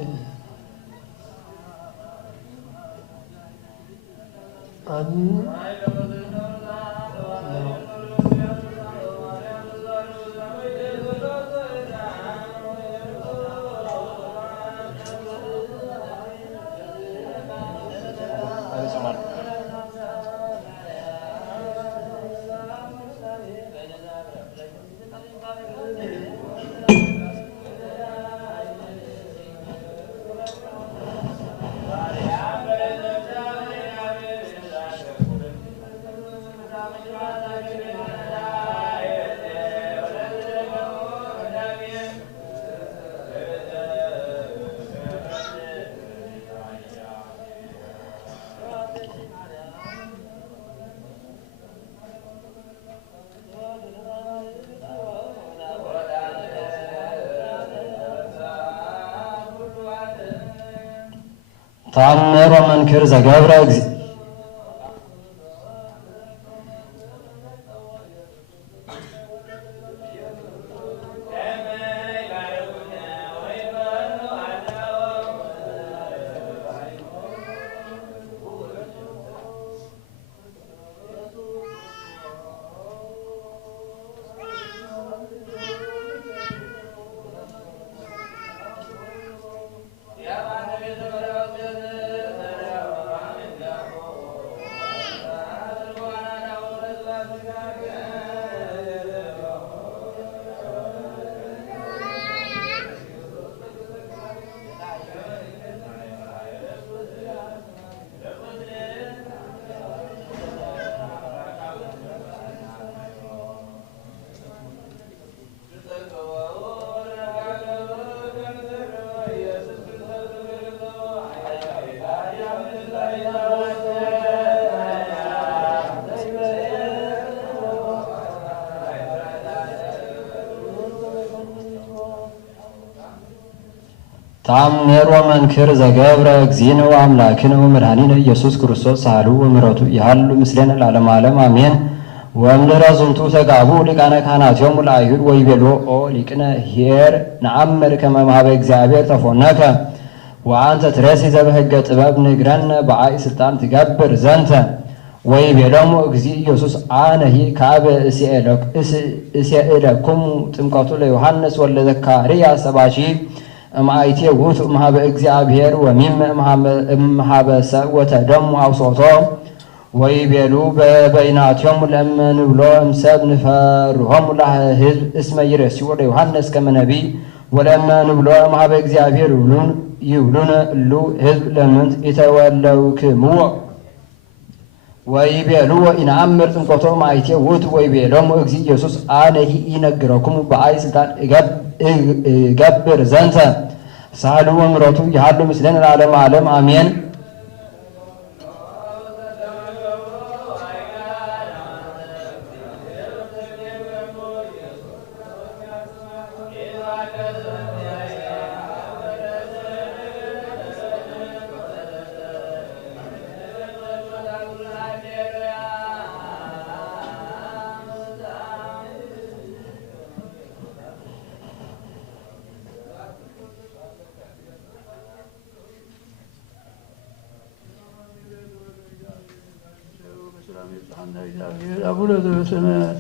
ተአምር ወመንክር ዘገብረ ተአምር ወመንክር ዘገብረ እግዚእነ ወአምላክነ ወመድኃኒነ ኢየሱስ ክርስቶስ ሳህሉ ወምሕረቱ ያህሉ ምስሌነ ለዓለመ ዓለም አሜን። ወእምድኅረ ዝንቱ ተጋብኡ ሊቃነ ካህናቲሆሙ ለአይሁድ ወይቤሎ ኦ ሊቅነ ኄር ነአምር ከመ እምኀበ እግዚአብሔር ተፎነከ ወአንተ ትሬሲ ዘበሕገ ጥበብ ንግረነ በአይ ስልጣን ትገብር ዘንተ ወይቤሎሙ እግዚእ ኢየሱስ አነሂ ከአበ እሴእለክሙ ጥምቀቱ ለዮሐንስ ወለ ዘካርያስ ሰባኪ እምአይቴ ውእቱ እምኀበ እግዚአብሔር ወሚመ እምኀበ ሰብ ወተደሙ አውሶቶም ወይቤሉ በበይናቲሆሙ ለእመ ንብሎ እምሰብ ንፈርሆሙ ለሕዝብ እስመ ይሬስዩ ለዮሐንስ ከመ ነቢይ ወለእመ ንብሎ እምኀበ እግዚአብሔር ይብሉነ እሉ ሕዝብ ለምንት ኢተወለውክምዎ ወይቤልዎ ኢነአምር ጥምቀቶ እምአይቴ ውእቱ ወይቤሎሙ እግዚእ ኢየሱስ አነሂ ኢነግረክሙ በአይ ስልጣን እገብር ዘንተ ሳህሉ ወምሕረቱ ይሃሉ ምስሌነ ለዓለመ ዓለም አሜን። አቡነ ዘበሰማያት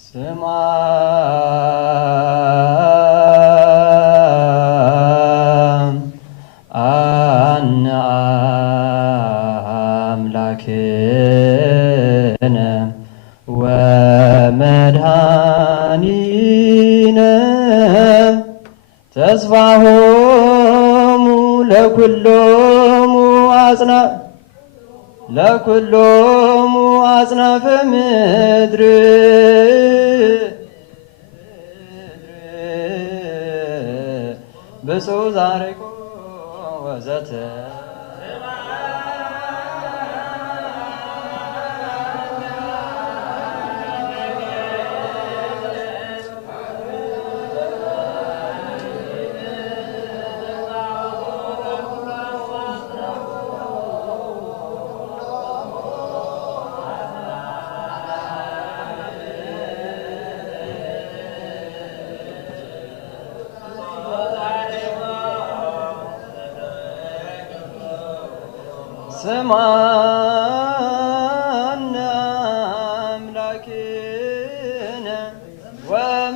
ስማ አምላክነ ወመድኃኒነ ተስፋሆሙ ለኩሎሙ አጽናፈ ምድር ብፁዕ ዛሬቆ ወዘተ ስማነ አምላክነ ወመድኃኒነ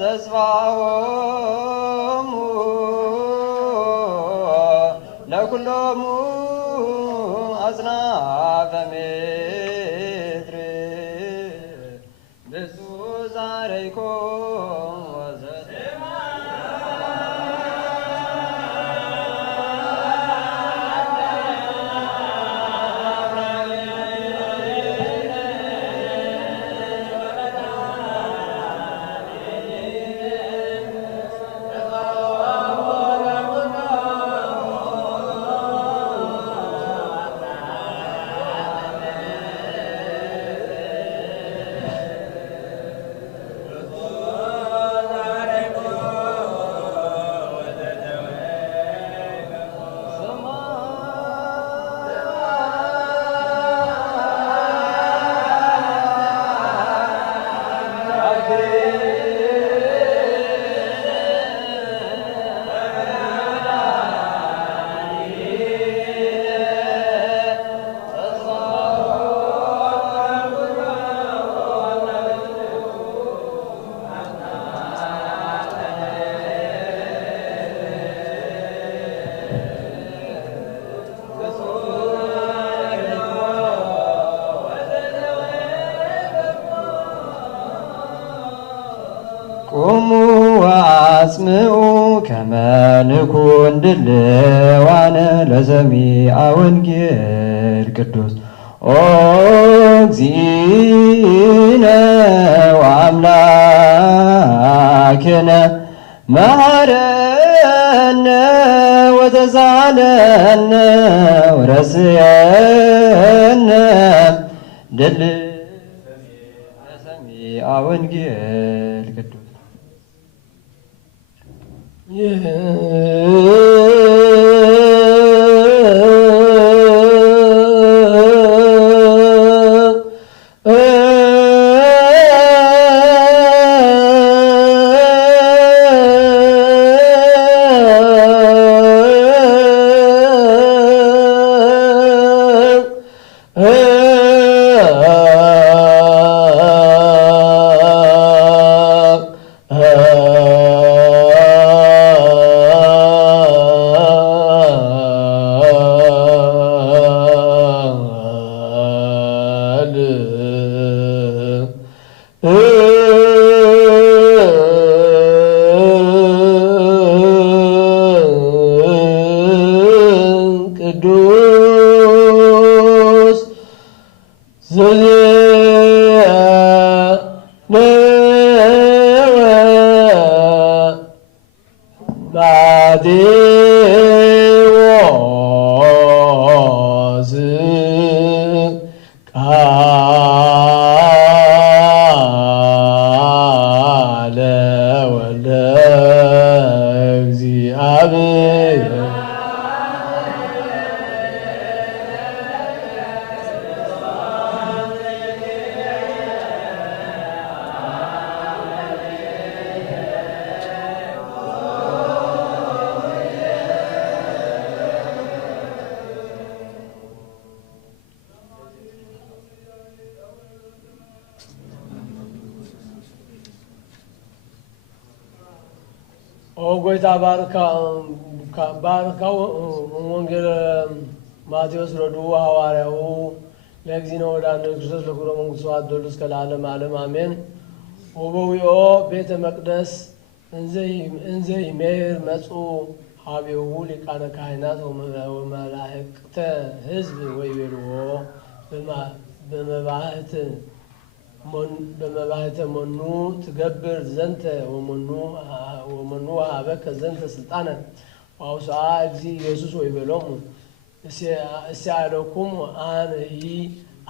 ተስፋሆሙ ለኩሎሙ አጽናፈ ምድር ብፁዕ ዛሬቆ ወዘተ ቁሙ ወአጽምዑ ከመ ንኩን ድልዋነ ለሰሚዐ ወንጌል ቅዱስ ኦ እግዚእነ ወአምላክነ መሐረነ ወተሳሃለነ ወረስየነ ድል ለሰሚዐ ወንጌል ቅዱስ ቅዱስ ኦጎይታ ባርካው ወንጌል ማቴዎስ ረዱ ሐዋርያው ለግዚነ ወዳነ ክርስቶስ ለኩሮ መንግሥቱ አዶሉ እስከ ለዓለም ዓለም አሜን። ወበዊኦ ቤተ መቅደስ እንዘ ይሜር መጹ ሀቤሁ ሊቃነ ካህናት ወመላእክተ ሕዝብ ወይቤልዎ በመባህተ መኑ ትገብር ዘንተ ወመኑ ወሀበከ ዘንተ ስልጣነ ወአውስአ እግዚእ ኢየሱስ ወይቤሎሙ እስያለኩም አነሂ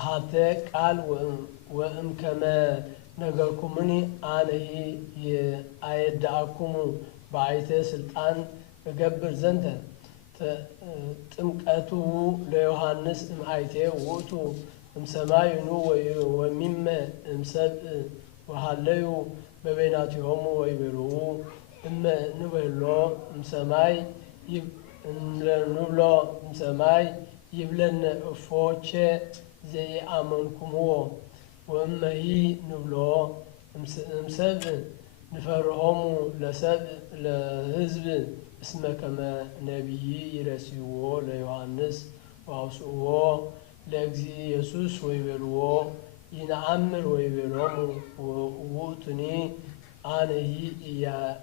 ሀተ ቃል ወእምከመ ነገርኩምኒ አነሂ አየዳእኩሙ በአይተ ስልጣን እገብር ዘንተ ጥምቀቱ ለዮሐንስ እምአይቴ ውእቱ እምሰማይኑ ወሚመ እምሰብእ ወሃለዩ በበይናቲሆሙ ወይቤልዉ እመ ንበሎ እምሰማይ ንብሎ እምሰማይ ይብለነ እፎቼ ዘይአመንኩምዎ ወእመሂ ንብሎ እምሰብእ ንፈርሆሙ ለሰብእ ለሕዝብ እስመ ከመ ነቢይ ይረስይዎ ለዮሐንስ ወአውስእዎ ለእግዚእ ኢየሱስ ወይቤልዎ ይነአምር ወይቤሎሙ ውእቱኒ አነሂ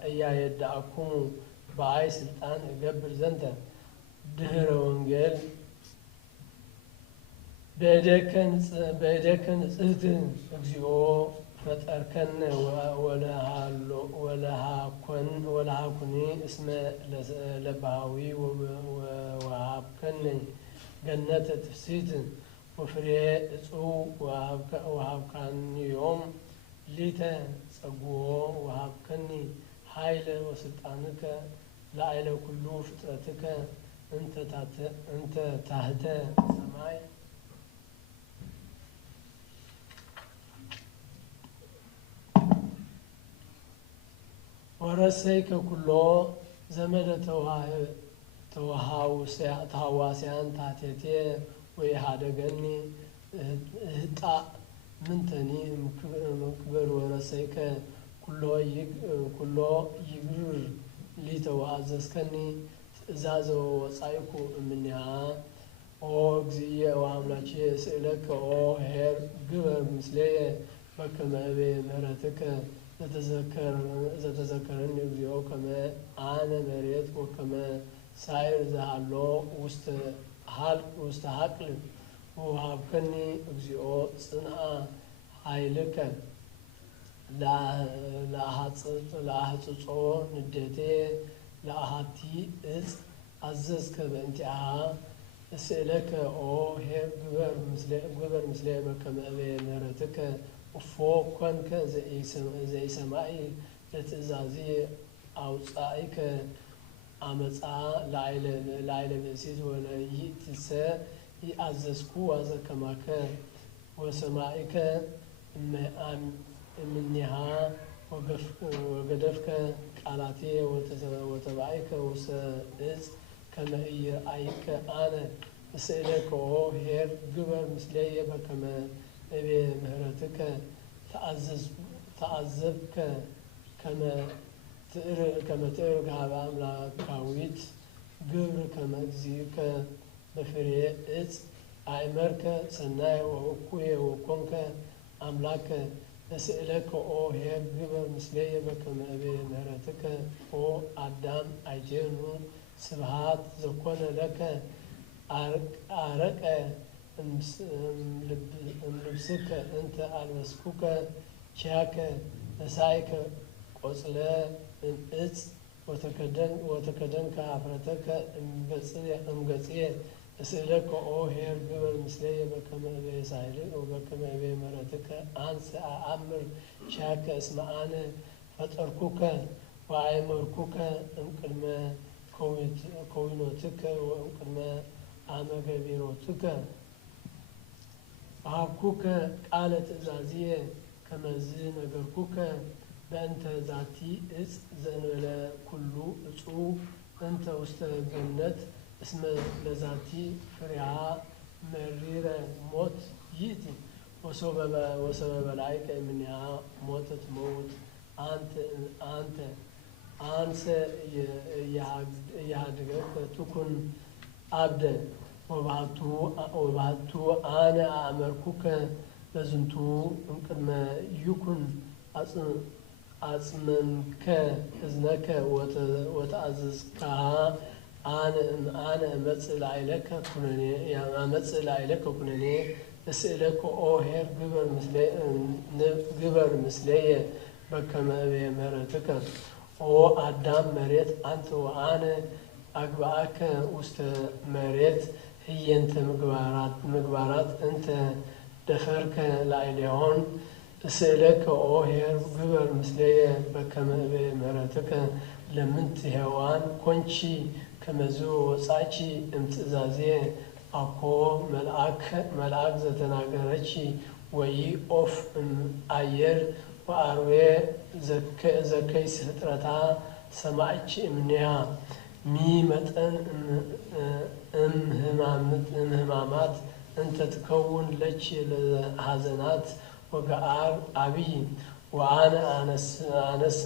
እያየዳእኩሙ በአይ ስልጣን እገብር ዘንተ ድህረ ወንጌል በእደከ ንጽሕት እግዚኦ ፈጠርከነ ወለሃኩኒ እስመ ለባዊ ወሃብከነ ገነተ ትፍሲት ወፍሬ እጹብ ወሃብካኒዮም ሊተ ጸጉኦ ወሃብከኒ ኃይለ ወስልጣንከ ላዕለ ኩሉ ፍጥረትከ እንተ ታህተ ሰማይ ወረሰይከ ኩሎ ዘመደ ተዋሃዋስያን ታቴቴ ወይሃደገኒ ህጣ ምንተኒ ምክበር ወረሰይከ ኩሎ ይግብር ሊተዋዘዝከኒ ትእዛዘ ወጻይኩ እምኔሃ ኦ እግዚእየ ወአምላኬ ስእለከ ኦ ኄር ግበር ምስሌየ በከመ እቤ ምሕረትከ ዘተዘከረኒ እግዚኦ ከመ አነ መሬት ወከመ ሳይር ዘሃሎ ውስተ ሀቅል ወሃብከኒ እግዚኦ ጽንአ ኃይልከ ለአህጽጾ ንዴቴ ለአሃቲ እጽ አዘዝከ በእንቲአሃ እስእለከ ኦ ኄር ግበር ምስሌ በከመ እቤ ምሕረትከ እፎ ኮንከ ዘይሰማይ ለትእዛዝየ አውፃኢከ አመፃ ላዕለ ብእሲት ወለይእትሰ ይአዘዝኩ አዘከማከ ወሰማኢከ እምኔሃ ወገደፍከ ቃላቴ ወተባኢከ ውስተ እጽ ከመ ኢይርአይከ አነ እስእለከ ኦ ኄር ግበር ምስሌየ በከመ እቤ ምሕረትከ ተአዘብከ ከመ ትእርግ ሀበ አምላካዊት ግብር ከመ እግዚእከ በፍሬ እጽ አእመርከ ሰናይ ወእኩየ ወኮንከ አምላከ እስእለከ ኦ ኄር ግበር ምስሌየ በከመ እቤ ምሕረትከ ኦ አዳም አይቴኑ ስብሃት ዘኮነ ለከ አረቀ እምልብስከ እንተ አልበስኩከ ቻከ እሳይከ ቆጽለ እጽ ወተከደንከ ኀፍረተከ እምገጽየ እስእለከ ኦ ኄር ግበር ምስሌየ በከመ እበየ ሳህልከ ወበከመ እበየ ምሕረትከ አንሰ አአምር ቻከ እስመ አነ ፈጠርኩከ ወአእመርኩከ እምቅድመ ከዊኖትከ ወእምቅድመ አመ ገቢሮትከ ወሀብኩከ ቃለ ትእዛዝየ ከመዝ ነገርኩከ በእንተ ዛቲ እጽ ዘእንበለ ኩሉ እጹ እንተ ውስተ ገነት እስመ ለዛቲ ፍሬሃ መሪረ ሞት ይእቲ ወሶበ በላዕከ እምኔሃ ሞተ ትመውት አንሰ እያሃድገከ ትኩን አብደ ወባሕቱ አነ አእመርኩከ በዝንቱ እምቅድመ ይኩን አጽመምከ እዝነከ ወተአዘዝከሃ አነ እመጽእ ላዕሌከ ኩነኔ እስእለከ ኦ ኄር ግበር ምስሌየ በከመ እበየ ምሕረትከ ኦ አዳም መሬት አንተ ወአነ አግባእከ ውስተ መሬት ህየንተ ምግባራት እንተ ደፈርከ ላዕሌሆን እስእለከ ኦ ኄር ግበር ምስሌየ በከመ እበየ ምሕረትከ ለምንት ሔዋን ኮንቺ ከመዝ ወጻቺ እምትእዛዝየ አኮ መልአክ ዘተናገረቺ ወይ ኦፍ አየር ወአርዌ ዘከይስ ፍጥረታ ሰማዕቺ እምኔሃ ሚ መጠን እምህማማት እንተ ትከውን ለቺ ለሐዘናት ወገአር አብይ ወአነ አነስ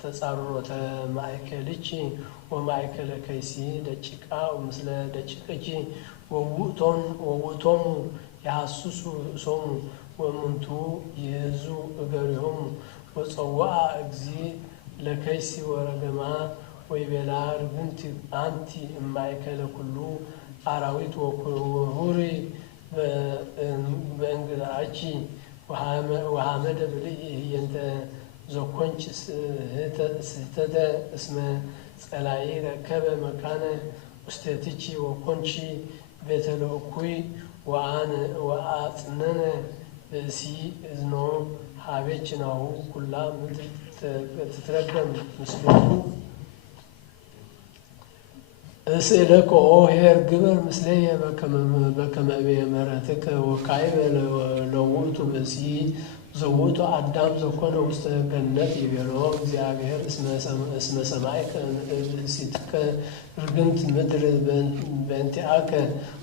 ተጻሮተ ማእከልቺ ወማእከለ ከይሲ ደቂቃ ምስለ ደቂቅቺ ወውእቶሙ የሐሱሱ ሶሙ ወእሙንቱ ይህዙ እገሪሆሙ ወጸዋአ እግዚእ ለከይሲ ወረገማ ወይቤላ ርግንቲ አንቲ እማእከለ ኩሉ አራዊት ወሁሪ በእንግዳቺ ወሐመደ ብልኢ ህየንተ ዘኮንች ስህተተ እስመ ጸላኢ ረከበ መካነ ውስቴትቺ ወኮንቺ ቤተ ለእኩይ ወአጽነነ ብእሲ እዝኖ ሀቤች ናሁ ኩላ ምድር ትትረገም ምስሌቱ እስእለከ ኦ ኄር ግበር ምስሌየ በከመ እበየ ምሕረትከ ወካዕበ ለውእቱ ብእሲ ዘውእቱ አዳም ዘኮነ ውስተ ገነት ይቤሎ እግዚአብሔር እስመ ሰማዕከ ብእሲትከ ርግምት ምድር በእንቲአከ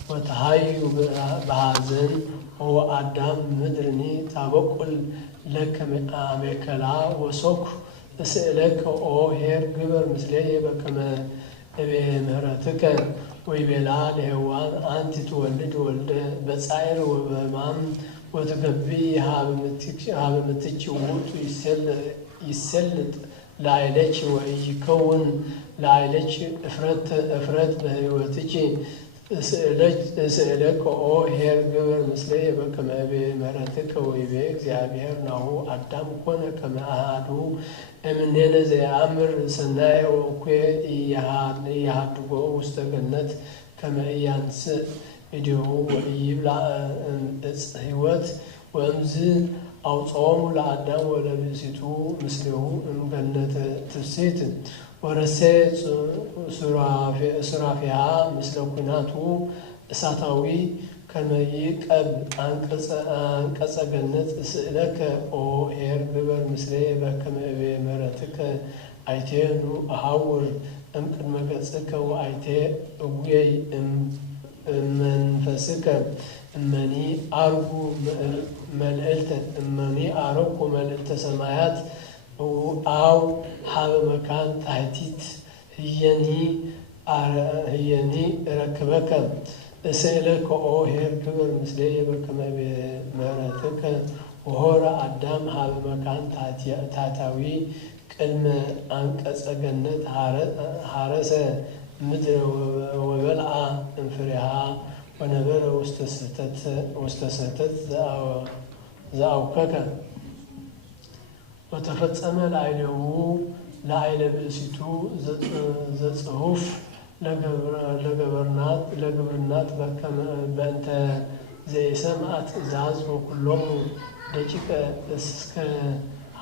ወተሃዩ በሐዘን ኦ አዳም ምድርኒ ታበቁል ለከ አሜከላ ወሶኩ እስእለከ ኦ ኄር ግበር ምስሌየ በከመ እበየ ምሕረትከ ወይቤላ ለሔዋን አንቲ ትወልድ ወልደ በጻዕር ወበሕማም ወትገብኢ ሀበ ምትኪ ውእቱ ይሰልጥ ላዕሌኪ ወኢይከውን ላዕሌኪ እፍረት በሕይወትኪ እስእለከ ኦ ኄር ግበር ምስሌየ በከመ እበየ ምሕረትከ ወይቤ እግዚአብሔር ናሁ አዳም ኮነ ከመ አሐዱ እምኔነ ዘየአምር ሰናየ ወእኩየ ኢያሃድጎ ውስተ ገነት ከመ ኢያንስእ እዴሁ ወኢይብልዕ ዕፀ ሕይወት ወእምዝ አውፅኦሙ ለአዳም ወለብእሲቱ ምስሌሁ እምገነተ ትፍሥሕት ወረሴ ሱራፌሃ ምስለ ኩናቱ እሳታዊ ከመ ይዕቀብ አንቀጸ ገነት እስእለከ ኦ ኄር ግበር ምስሌየ በከመ እበየ ምሕረትከ አይቴ ኑ አሐውር እምቅድመ ገጽከ ወአይቴ እጉየይ እመንፈስከ እመኒ አርጉ መልዕልተ ሰማያት አው ሀበ መካን ታሕቲት ህየኒ ረክበከ እስእለከ ኦ ኄር ግበር ምስሌየ በከመ እበየ ምሕረትከ ወሖረ አዳም ሀበ መካን ታሕታዊ ቅድመ አንቀጸ ገነት ሀረሰ ምድረ ወበልዓ ፍሬሃ ወነበረ ውስተ ስህተት ዘአውከከ ወተፈጸመ ላዕሌሁ ለአይለ ብእሲቱ ዘጽሑፍ ለግብርናት በእንተ ዘይሰምዐ ትእዛዝ ወኩሎሙ ደቂቀ እስከ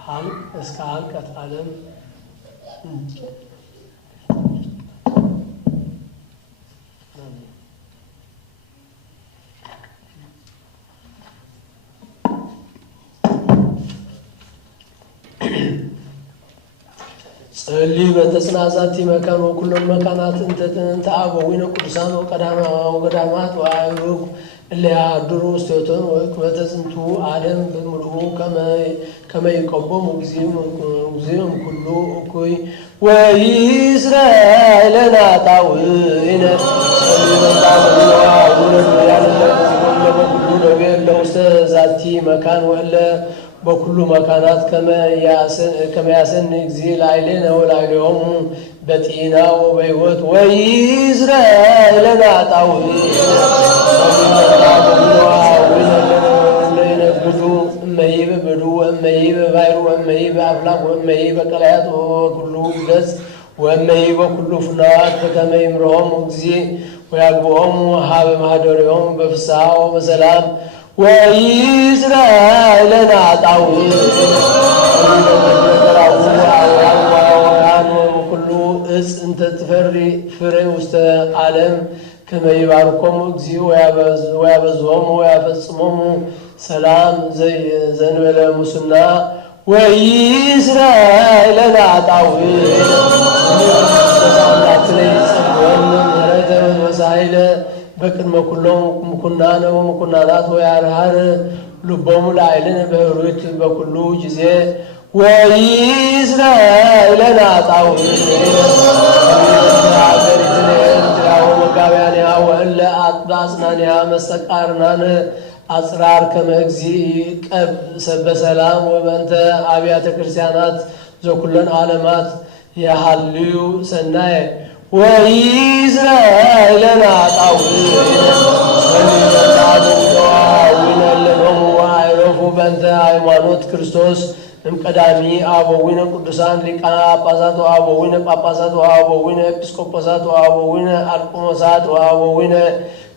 ሀልቀት ዓለም ጸሊ በተጽናዛቲ መካን ወኩሎም መካናት እንተ አበዊነ ቅዱሳን ወገዳማት ወአእሩግ እለያድሩ ውስቴቶን ወበተዝንቱ ዓለም በምልኡ ከመ ይቀቦሙ ጊዜም ኩሉ እኩይ ወይእስራኤልና ጣውኢነ ለውስተ ዛቲ መካን ወእለ በኩሉ መካናት ከመያሰን ጊዜ ላዕሌነ ወላዕሌሆሙ በጤና ወበሕይወት ወይእስራኤልና ጣውኢነ ለይነግዱ እመሂ በበዱ ወእመሂ በባሕር ወእመሂ በአፍላቅ ወእመሂ በቀላያት ወኩሉ ገጽ ወእመሂ በኩሉ ፍናዋት በከመ ይምርሖሙ ጊዜ ወያግብኦሙ ሀበ ማኅደሪሆሙ በፍስሓ ወበሰላም ወይእስራኤልና ጣውኢነ ወኩሉ እፅ እንተ ትፈሪ ፍሬ ውስተ ዓለም ከመ ይባርኮሙ እግዚኦ ወያበዝሆሙ ወያፈጽሞሙ ሰላም ዘእንበለ ሙስና ወይእስራኤልና ጣውኢነ ምሕረተ ወሳይለ በቅድመ ኩሎም ምኩናነ ወምኩናናት ወያርሃር ልቦሙ ላዕሌነ በህሩት በኩሉ ጊዜ ወይእስራኤልና ጣውኢነ ወመጋቢያንሃ ወእለ በአጽናንሃ መስተቃርናን አጽራር ከመ እግዚእ ቀብ በሰላም ወበእንተ አብያተ ክርስቲያናት ዘኩለን ዓለማት የሃልዩ ሰናየ ወይእስራኤልና ጣውኢነ ወለሎሙ ወአዕረፉ በእንተ ሃይማኖት ክርስቶስ እምቀዳሚ አበዊነ ቅዱሳን ሊቃነ ጳጳሳት ወአበዊነ ጳጳሳት ወአበዊነ ኤጲስቆጶሳት ወአበዊነ አርቆሞሳት ወአበዊነ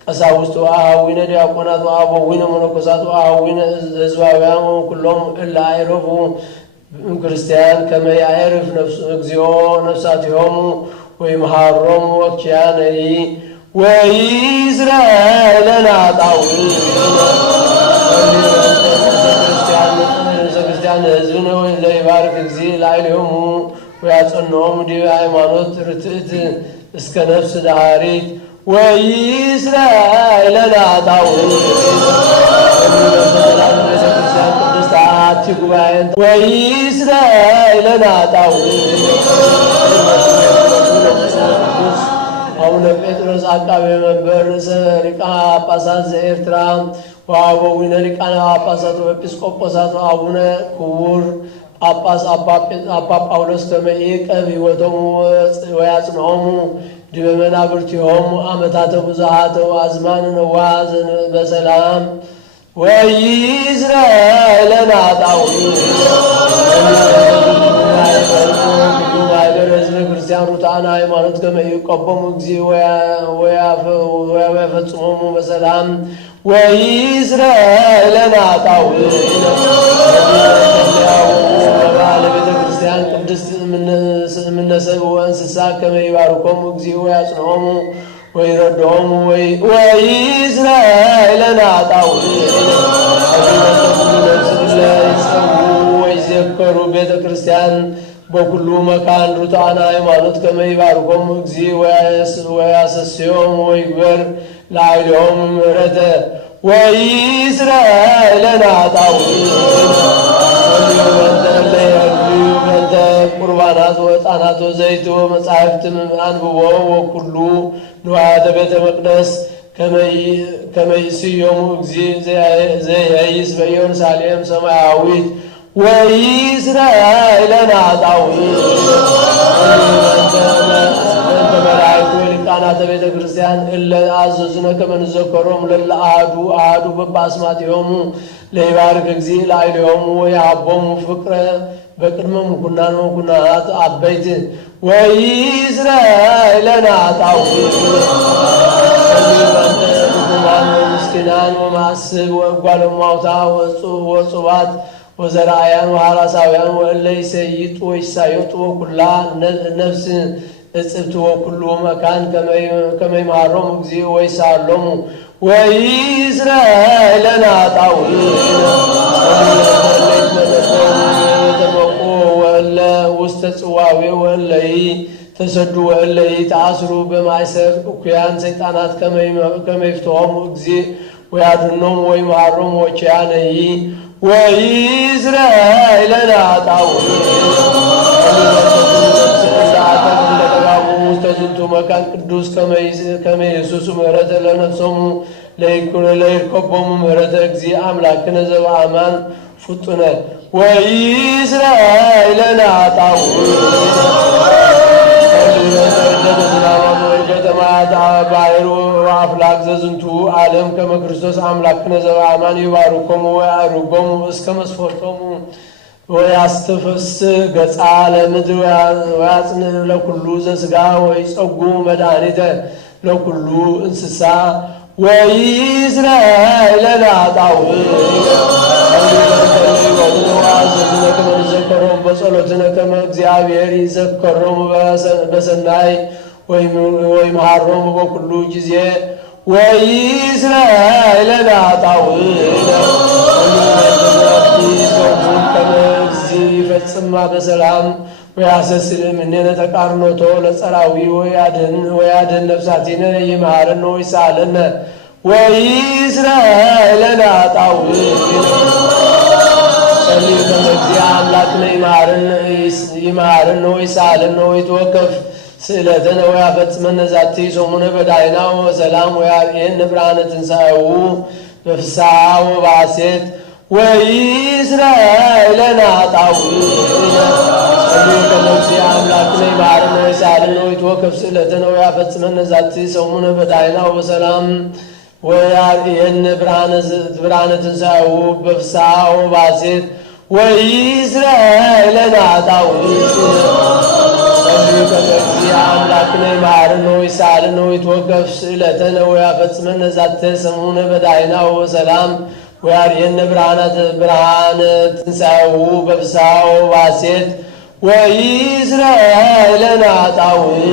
ቀሳውስት ወአበዊነ ዲያቆናት ወአበዊነ መነኮሳት ወአበዊነ ሕዝባውያን ወኩሎም እለ አዕረፉ ክርስቲያን ከመ ያዕርፍ እግዚኦ ነፍሳቲሆሙ ወይምሃሮሙ ወኪያነሂ ወይእስራኤልና ጣውኢነ ክርስቲያን ሕዝብነ ዘይባርክ እግዚእ ላዕሌሆሙ ወያጸንዖሙ ዲበ ሃይማኖት ርትዕት እስከ ነፍስ ዳሃሪት ወይእስራኤልና ጣውኢነ ቤተክርስቲያን ቅድስት አሐቲ ጉባኤን ወይእስራኤልና ጣውኢነ አቡነ ጴጥሮስ አቃቤ መንበር ርእሰ ሊቃነ ጳጳሳት ዘኤርትራ ወአበዊነ ሊቃነ ጳጳሳት ወኤጲስቆጶሳት ወአቡነ ክቡር ጳጳስ አባ ጳውሎስ ከመ ይዕቀብ ሕይወቶሙ ወያጽንዖሙ ዲበ መናብርቲሆሙ ዓመታተ ብዙኃተ ወአዝማነ ነዋሐ በሰላም ወይእስራኤልና ጣውኢነ ሕዝበ ክርስቲያን ሩታነ ሃይማኖት ከመ ይቀቦሙ እግዚእ ወያፈጽሞሙ በሰላም ወይእስራኤልና ጣውኢነ በባለ ቤተ ክርስቲያን ቅድስት እምነ ሰብእ ወእንስሳ ከመ ይባርኮሙ እግዚእ ወያጽንዖሙ ወይረድዖሙ ወይእስራኤልና ጣውኢነ ወይዘከሩ ቤተ ክርስቲያን በኩሉ መካን ሩታነ ሃይማኖት ከመ ይባርኮሙ እግዚእ ወያሰስዮሙ ወይግበር ላዕሌሆሙ ምሕረተ ወይእስራኤልና ጣውኢነ በእንተ ቁርባናት ወዕጣናት ወዘይት ወመጻሕፍት አንብቦ ወኩሉ ንዋያተ ቤተ መቅደስ ከመ ይስዮሙ እግዚእ ዘይሄይስ በኢየሩሳሌም ሰማያዊት ወይእስራኤልና ጣውኢነ በእንተ መላእክት ወሊቃነ ሊቃናተ ቤተ ክርስቲያን እለ አዘዝነ ከመ ንዘከሮሙ ለእለ አሐዱ በበአስማቲሆሙ ለይባርክ እግዚእ ላዕሌሆሙ ወየሀቦሙ ፍቅረ በቅድመ ምኩናን ወኩናት አበይት ወይእስራኤል ለነ ኃጣውእ ምስኪናን ወማስብ ወእጓለ እማውታ ወጹባት ወዘራእያን ወሐራሳውያን ወእለ ይሰይጡ ወይሳየጡ ወኩላ ነፍስ እጽብት ወኩሉ መካን ከመ ይምሃሮሙ እግዚእ ወይሳሎሙ ወይእስራኤል ለነ ኃጣውእ ተመቁ ወእለ ውስተ ጽዋዌ ወእለይ ተሰዱ ወእለይ ተአስሩ በማእሰር እኩያን ሰይጣናት ከመ ይፍትሖሙ እግዚእ ወያድኅኖሙ ወይምሃሮሙ ወኪያነይ ወይእስራኤል ለነ ኃጣውእ ውስተ ዝንቱ መካን ቅዱስ ከመ ይሱሱ ምህረተ ለነፍሶሙ ለይርከቦሙ ምህረተ እግዚእ አምላክነ ዘበአማን ፍጡነ ወይእስራኤል ለነ ኃጣውእ ከተማያት ባሕር ወአፍላክ ዘዝንቱ ዓለም ከመ ክርስቶስ አምላክነ ዘበአማን ይባርኮሙ ወያዕርጎሙ እስከ መስፈርቶሙ ወያስተፈስሕ ገጻ ለምድር ወያጽንዕ ለኩሉ ዘሥጋ ወይጸጉ መድኃኒተ ለኩሉ እንስሳ ወይእስራኤል ለነ ኃጣውእ አዘዝነ ከመ ንዘከሮሙ በጸሎትነ ከመ እግዚአብሔር ይዘከሮሙ በሰናይ ወይምሃሮሙ በኩሉ ጊዜ ወይእስራኤል ለነ ኃጣውእ ከመ እግዚእ ይፈጽማ በሰላም ወያሰስል እምኔነ ተቃርኖቶ ለጸራዊ ወያድኅን ነፍሳቲነ ይምሃረነ ወይሳለነ ወይእስራኤል ለነ ኃጣውእ ጸልዩ ከመ እግዚእ አምላክነ ይምሃረነ ወይሳለነ ወይትወከፍ ስእለተነ ወያፈጽመነ ዛቲ ሰሙነ በዳይና ወሰላም ወያርኤነ ብርሃነ ትንሣኤሁ በፍስሓ ወበሐሴት ወይእስራኤል ለነ ኃጣውእ ጸልዩ ከመ እግዚእ አምላክነ ይምሃረነ ወይሳለነ ወይትወከፍ ስእለተነ ወያፈጽመነ ዛቲ ሰሙነ በዳይና ወሰላም ወያርኤነ ብርሃነ ትንሣኤሁ በፍስሓ ወበሐሴት ወይእስራኤል ለነ ኃጣውእ ጸልዩ ከመ እግዚእ አምላክነ ይምሃረነ ወይሳለነ ወይትወከፍ ስእለተነ ወያፈጽመነ ዛቲ ሰሙነ በዳይና ወሰላም ወያርኤነ ብርሃነ ትንሣኤሁ በፍስሓ ወበሐሴት ወይእስራኤል ለነ ኃጣውእ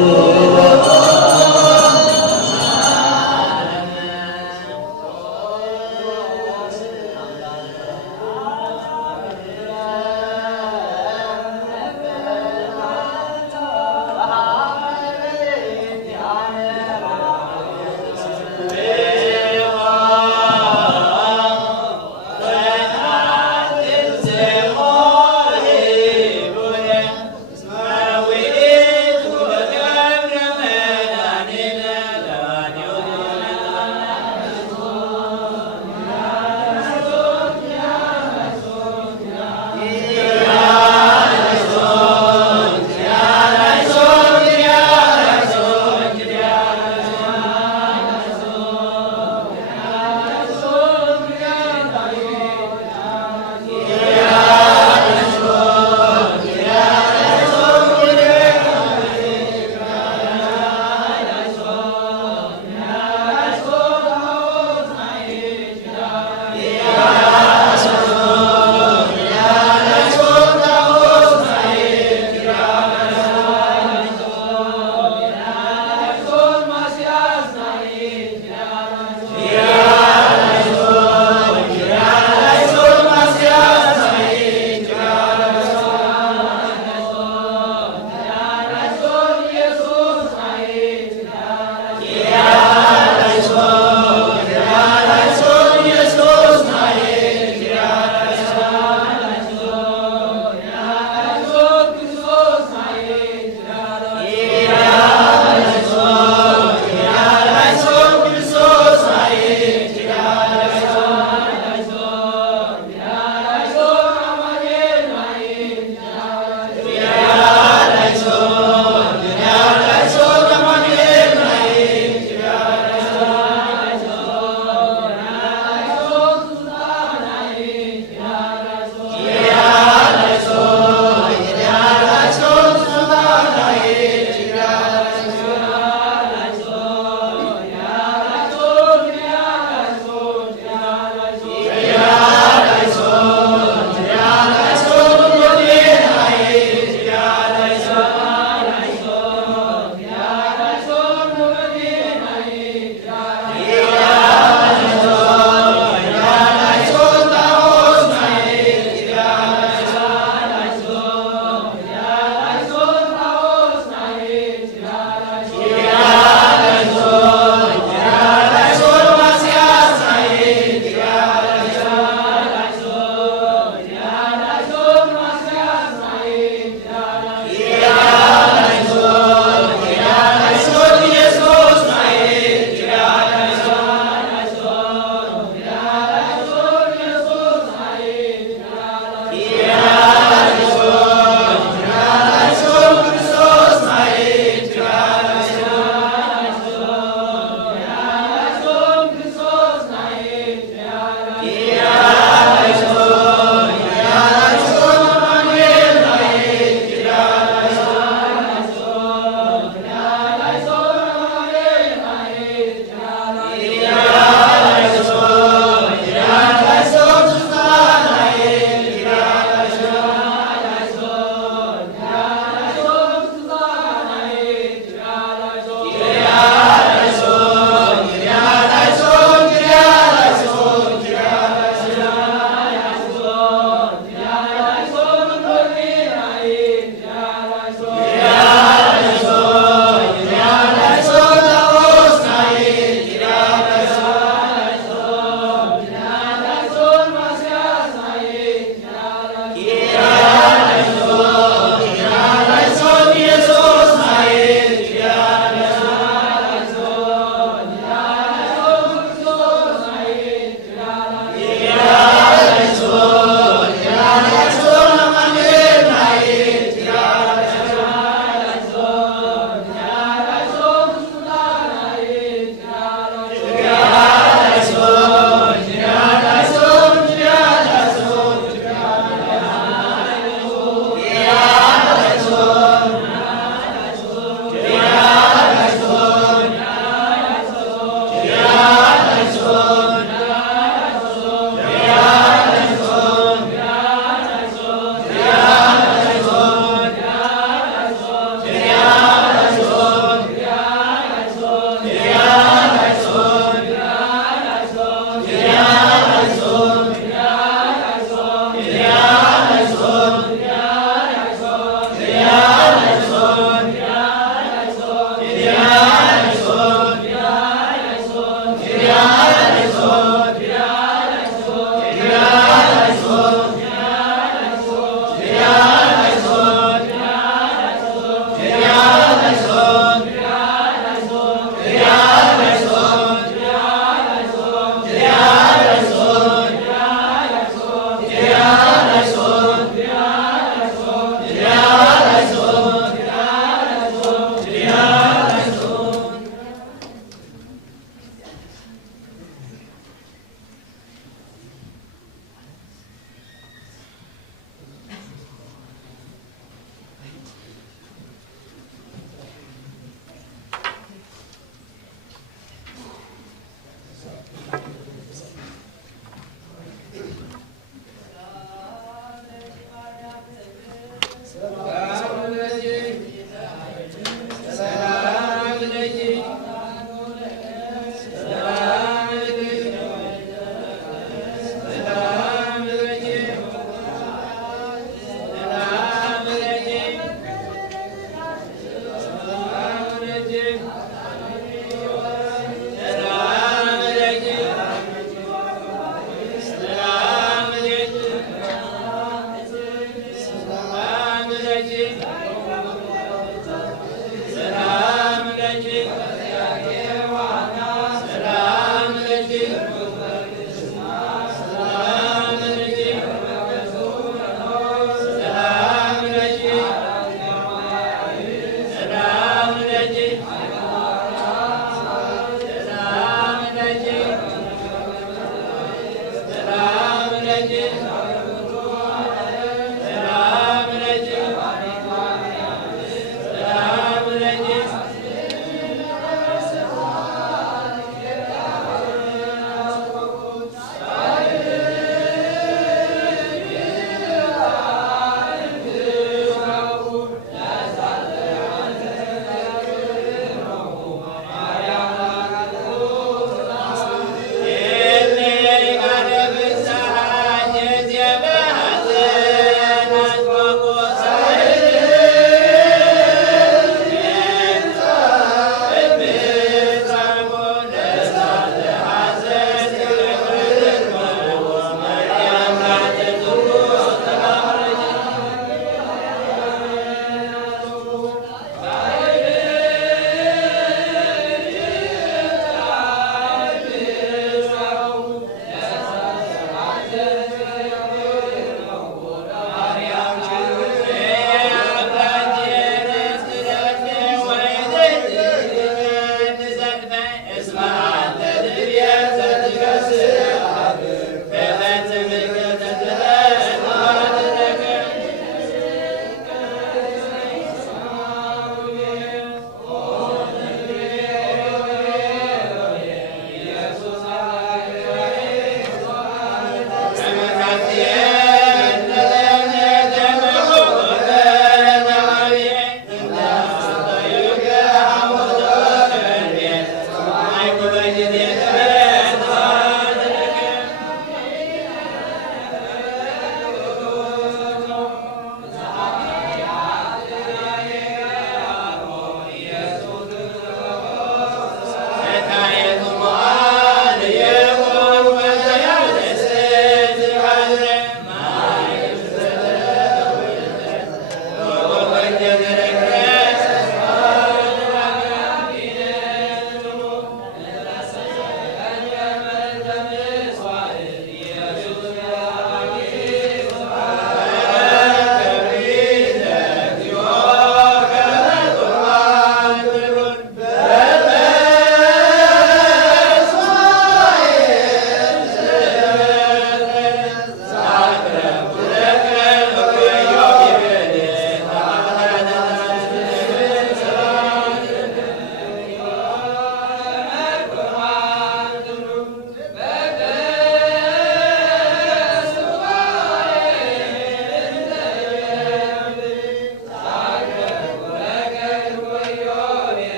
Amen.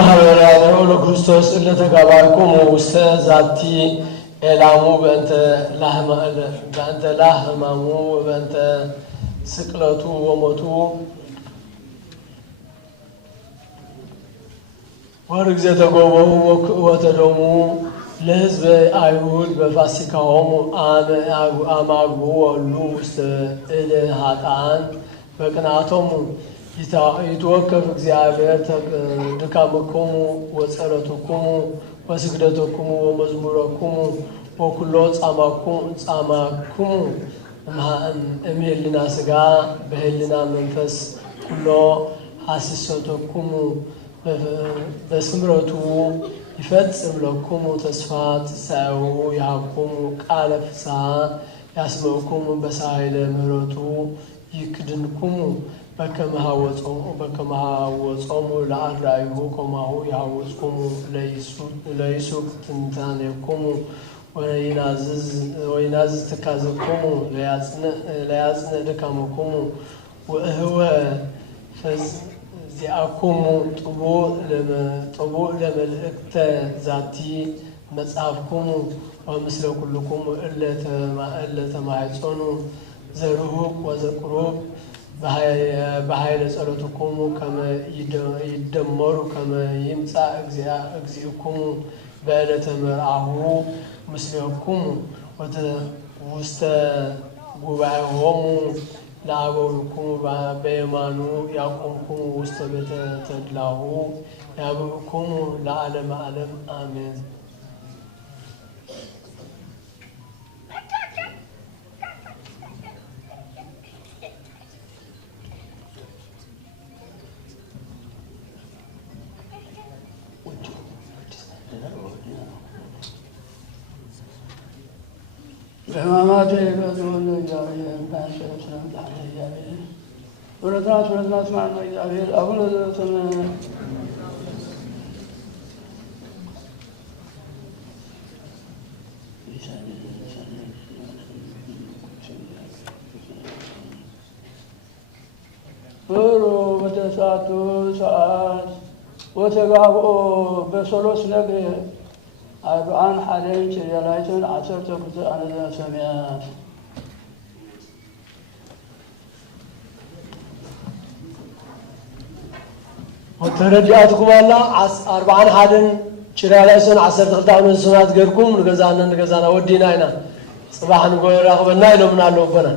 ወማህበራዊ ለክርስቶስ ለተጋባይኩም ውስተ ዛቲ ኤላሙ በእንተ ላህማሙ በእንተ ስቅለቱ ወሞቱ ወርግዘ ተጎበው ወተደሙ ለሕዝበ አይሁድ በፋሲካሆሙ አማጉ ወሉ ውስተ እለ ኃጥአን በቅንዓቶሙ ይትወከፍ እግዚአብሔር ድካምክሙ ወጸሎትክሙ ወስግደትክሙ ወመዝሙረክሙ ወኩሎ ጻማክሙ እምሕሊና ሥጋ በሕሊና መንፈስ ኩሎ ሐሲሶተክሙ በስምረቱ ይፈጽም ለክሙ ተስፋ ትንሣኤሁ ይሃብክሙ ቃለ ፍስሐ ያስመዕክሙ በሳህለ ምሕረቱ ይክድንክሙ በከመ ሐወጾሙ ለአርዳኢሁ ከማሁ ይሐውጽክሙ ለይሱቅ ትንታኔክሙ ወይናዝዝ ትካዘክሙ ለያጽንዕ ድካመክሙ ወእህወ ዚአክሙ ጥቡዕ ለመልእክተ ዛቲ መጽሐፍክሙ ወምስለ ኩልክሙ እለ ተማኅፀኑ ዘርሁቅ ወዘቅሩብ በኃይለ ጸሎትክሙ ከመ ይደመሩ ከመ ይምጻእ እግዚእክሙ በዕለተ መርዓሁ ምስሌክሙ ውስተ ጉባኤሆሙ ለአበዊክሙ በየማኑ ያቆምክሙ ውስተ ቤተ ተድላሁ ያብእክሙ ለዓለመ ዓለም አሜን። በሕማማት የቀድሞን እግዚአብሔር ባንሰለም ላለ እግዚአብሔር ሁለትናት ማነ እግዚአብሔር አቡነ ዘበሰማያት ፍሩ በተሳቱ ሰዓት ወተጋብኦ በሰሎስ ነገር አርባዓን ሓደን ጭርያላይትን 12 ኣነዘ ሰማያት ወተረዲአትኩም አላ 40 ሓደን ጭርያላይትን 12 ኣነዘ ሰማያት ገርኩም ንገዛና ወዲና ኢና ጽባሕ ንጎራኽበና ኢሎምና ኣለውበና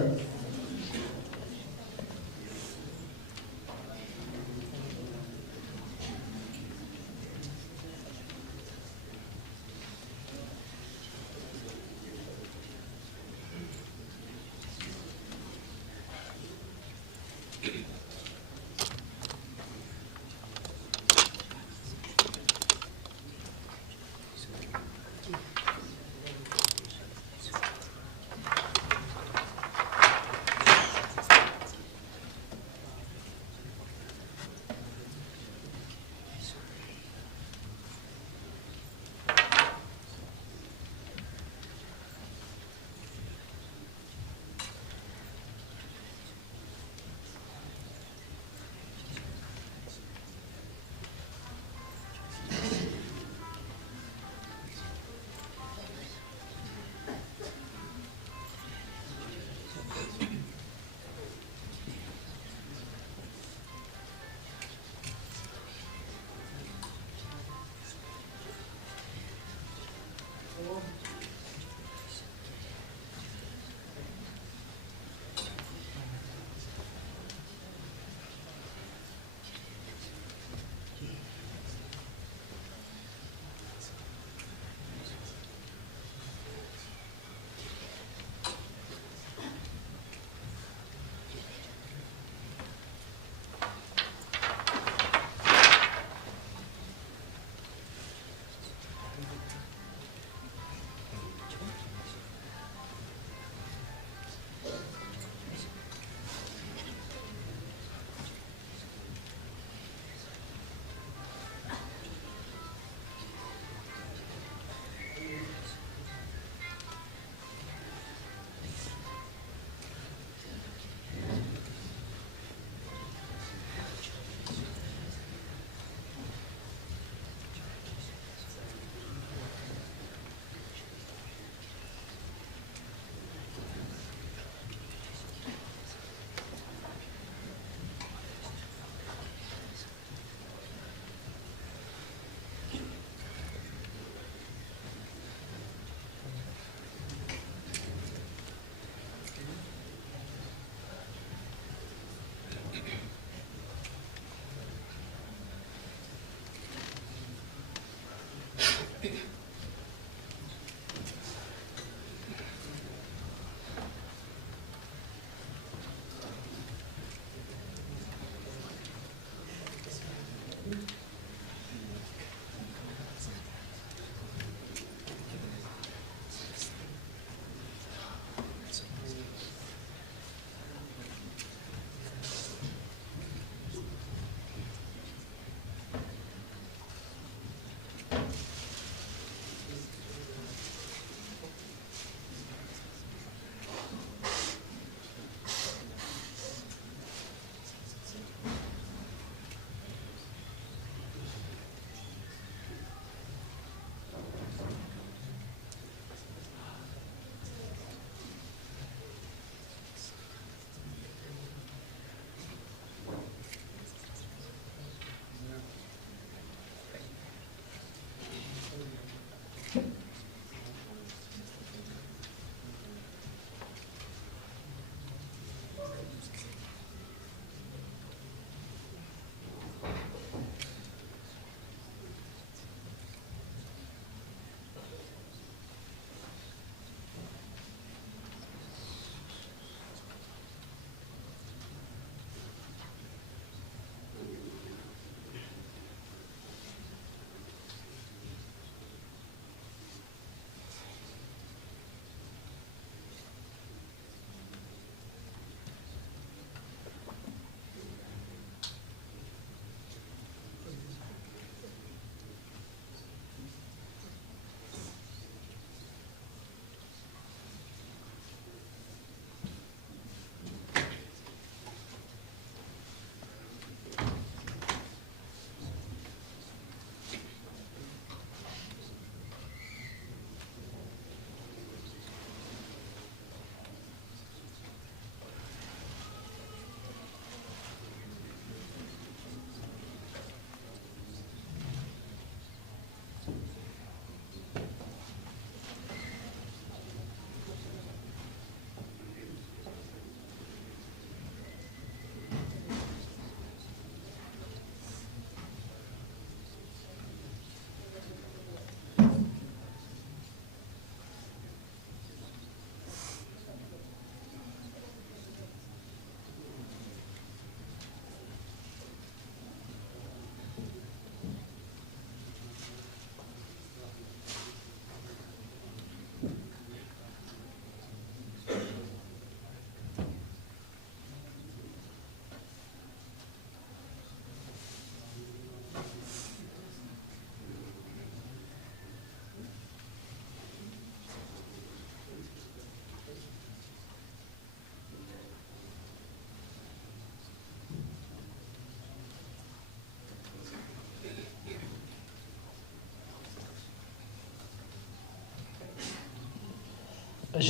እሺ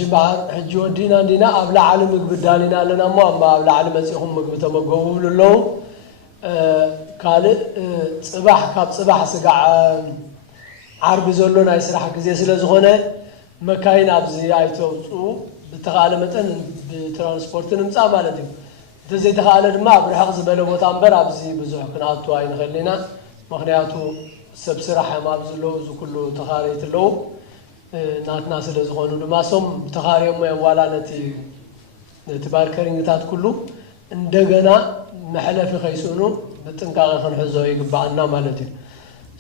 ሕጂ ወዲና ኣብላ ዓለም ምግብ ዳሊና ኣለና እሞ ኣብላ ዓለም መፅኹም ምግብ ተመገቡ ብልለው ካልእ ፅባሕ ካብ ፅባሕ ስጋዕ ዓርቢ ዘሎ ናይ ስራሕ ግዜ ስለ ዝኾነ መካይን ኣብዚ ኣይተውፅኡ ብተኻእለ መጠን ብትራንስፖርት ንምፃእ ማለት እዩ እንተዘይተኻእለ ድማ ኣብ ርሕቕ ዝበለ ቦታ እምበር ኣብዚ ብዙሕ ክንኣቱ ኣይንኽእል ኢና ምክንያቱ ሰብ ስራሕ ኣብ ዘለዎ እዚ ኩሉ ተኻሪት ኣለዉ ናትና ስለ ዝኾኑ ድማ ሶም ተኻሪዮም እዮም ዋላ ነቲ ባርከሪንግታት ኩሉ እንደገና መሕለፊ ከይስእኑ ብጥንቃቐ ክንሕዞ ይግባአና ማለት እዩ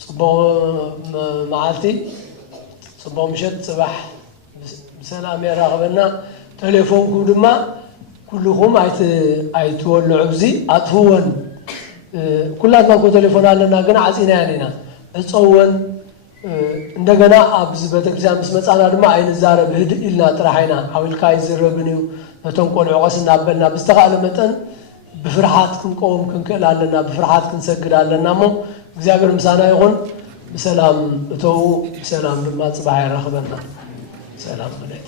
ጽቡቕ መዓልቲ ጽቡቕ ምሸት ጽባሕ ብሰላም የራኽበና ቴሌፎንኩ ድማ ኩልኹም ኣይትወልዑ ግዚ ኣጥፍወን ኩላትና እኮ ቴሌፎን ኣለና ግን ዓፂናያን ኢና እፀወን እንደገና ኣብዚ ቤተክርስትያን ምስ መጻና ድማ ኣይንዛረብ ህድእ ኢልና ጥራሕ ኢና ሓዊልካ ይዝረብን እዩ ነቶም ቆልዑ ቀስ እናበልና ብዝተኻእለ መጠን ብፍርሃት ክንቆም ክንክእል ኣለና ብፍርሃት ክንሰግድ ኣለና እሞ እግዚአብሔር ምሳና ይኹን ብሰላም እተው ብሰላም ድማ ጽባሕ ይረኽበና ሰላም ማለት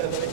Thank you.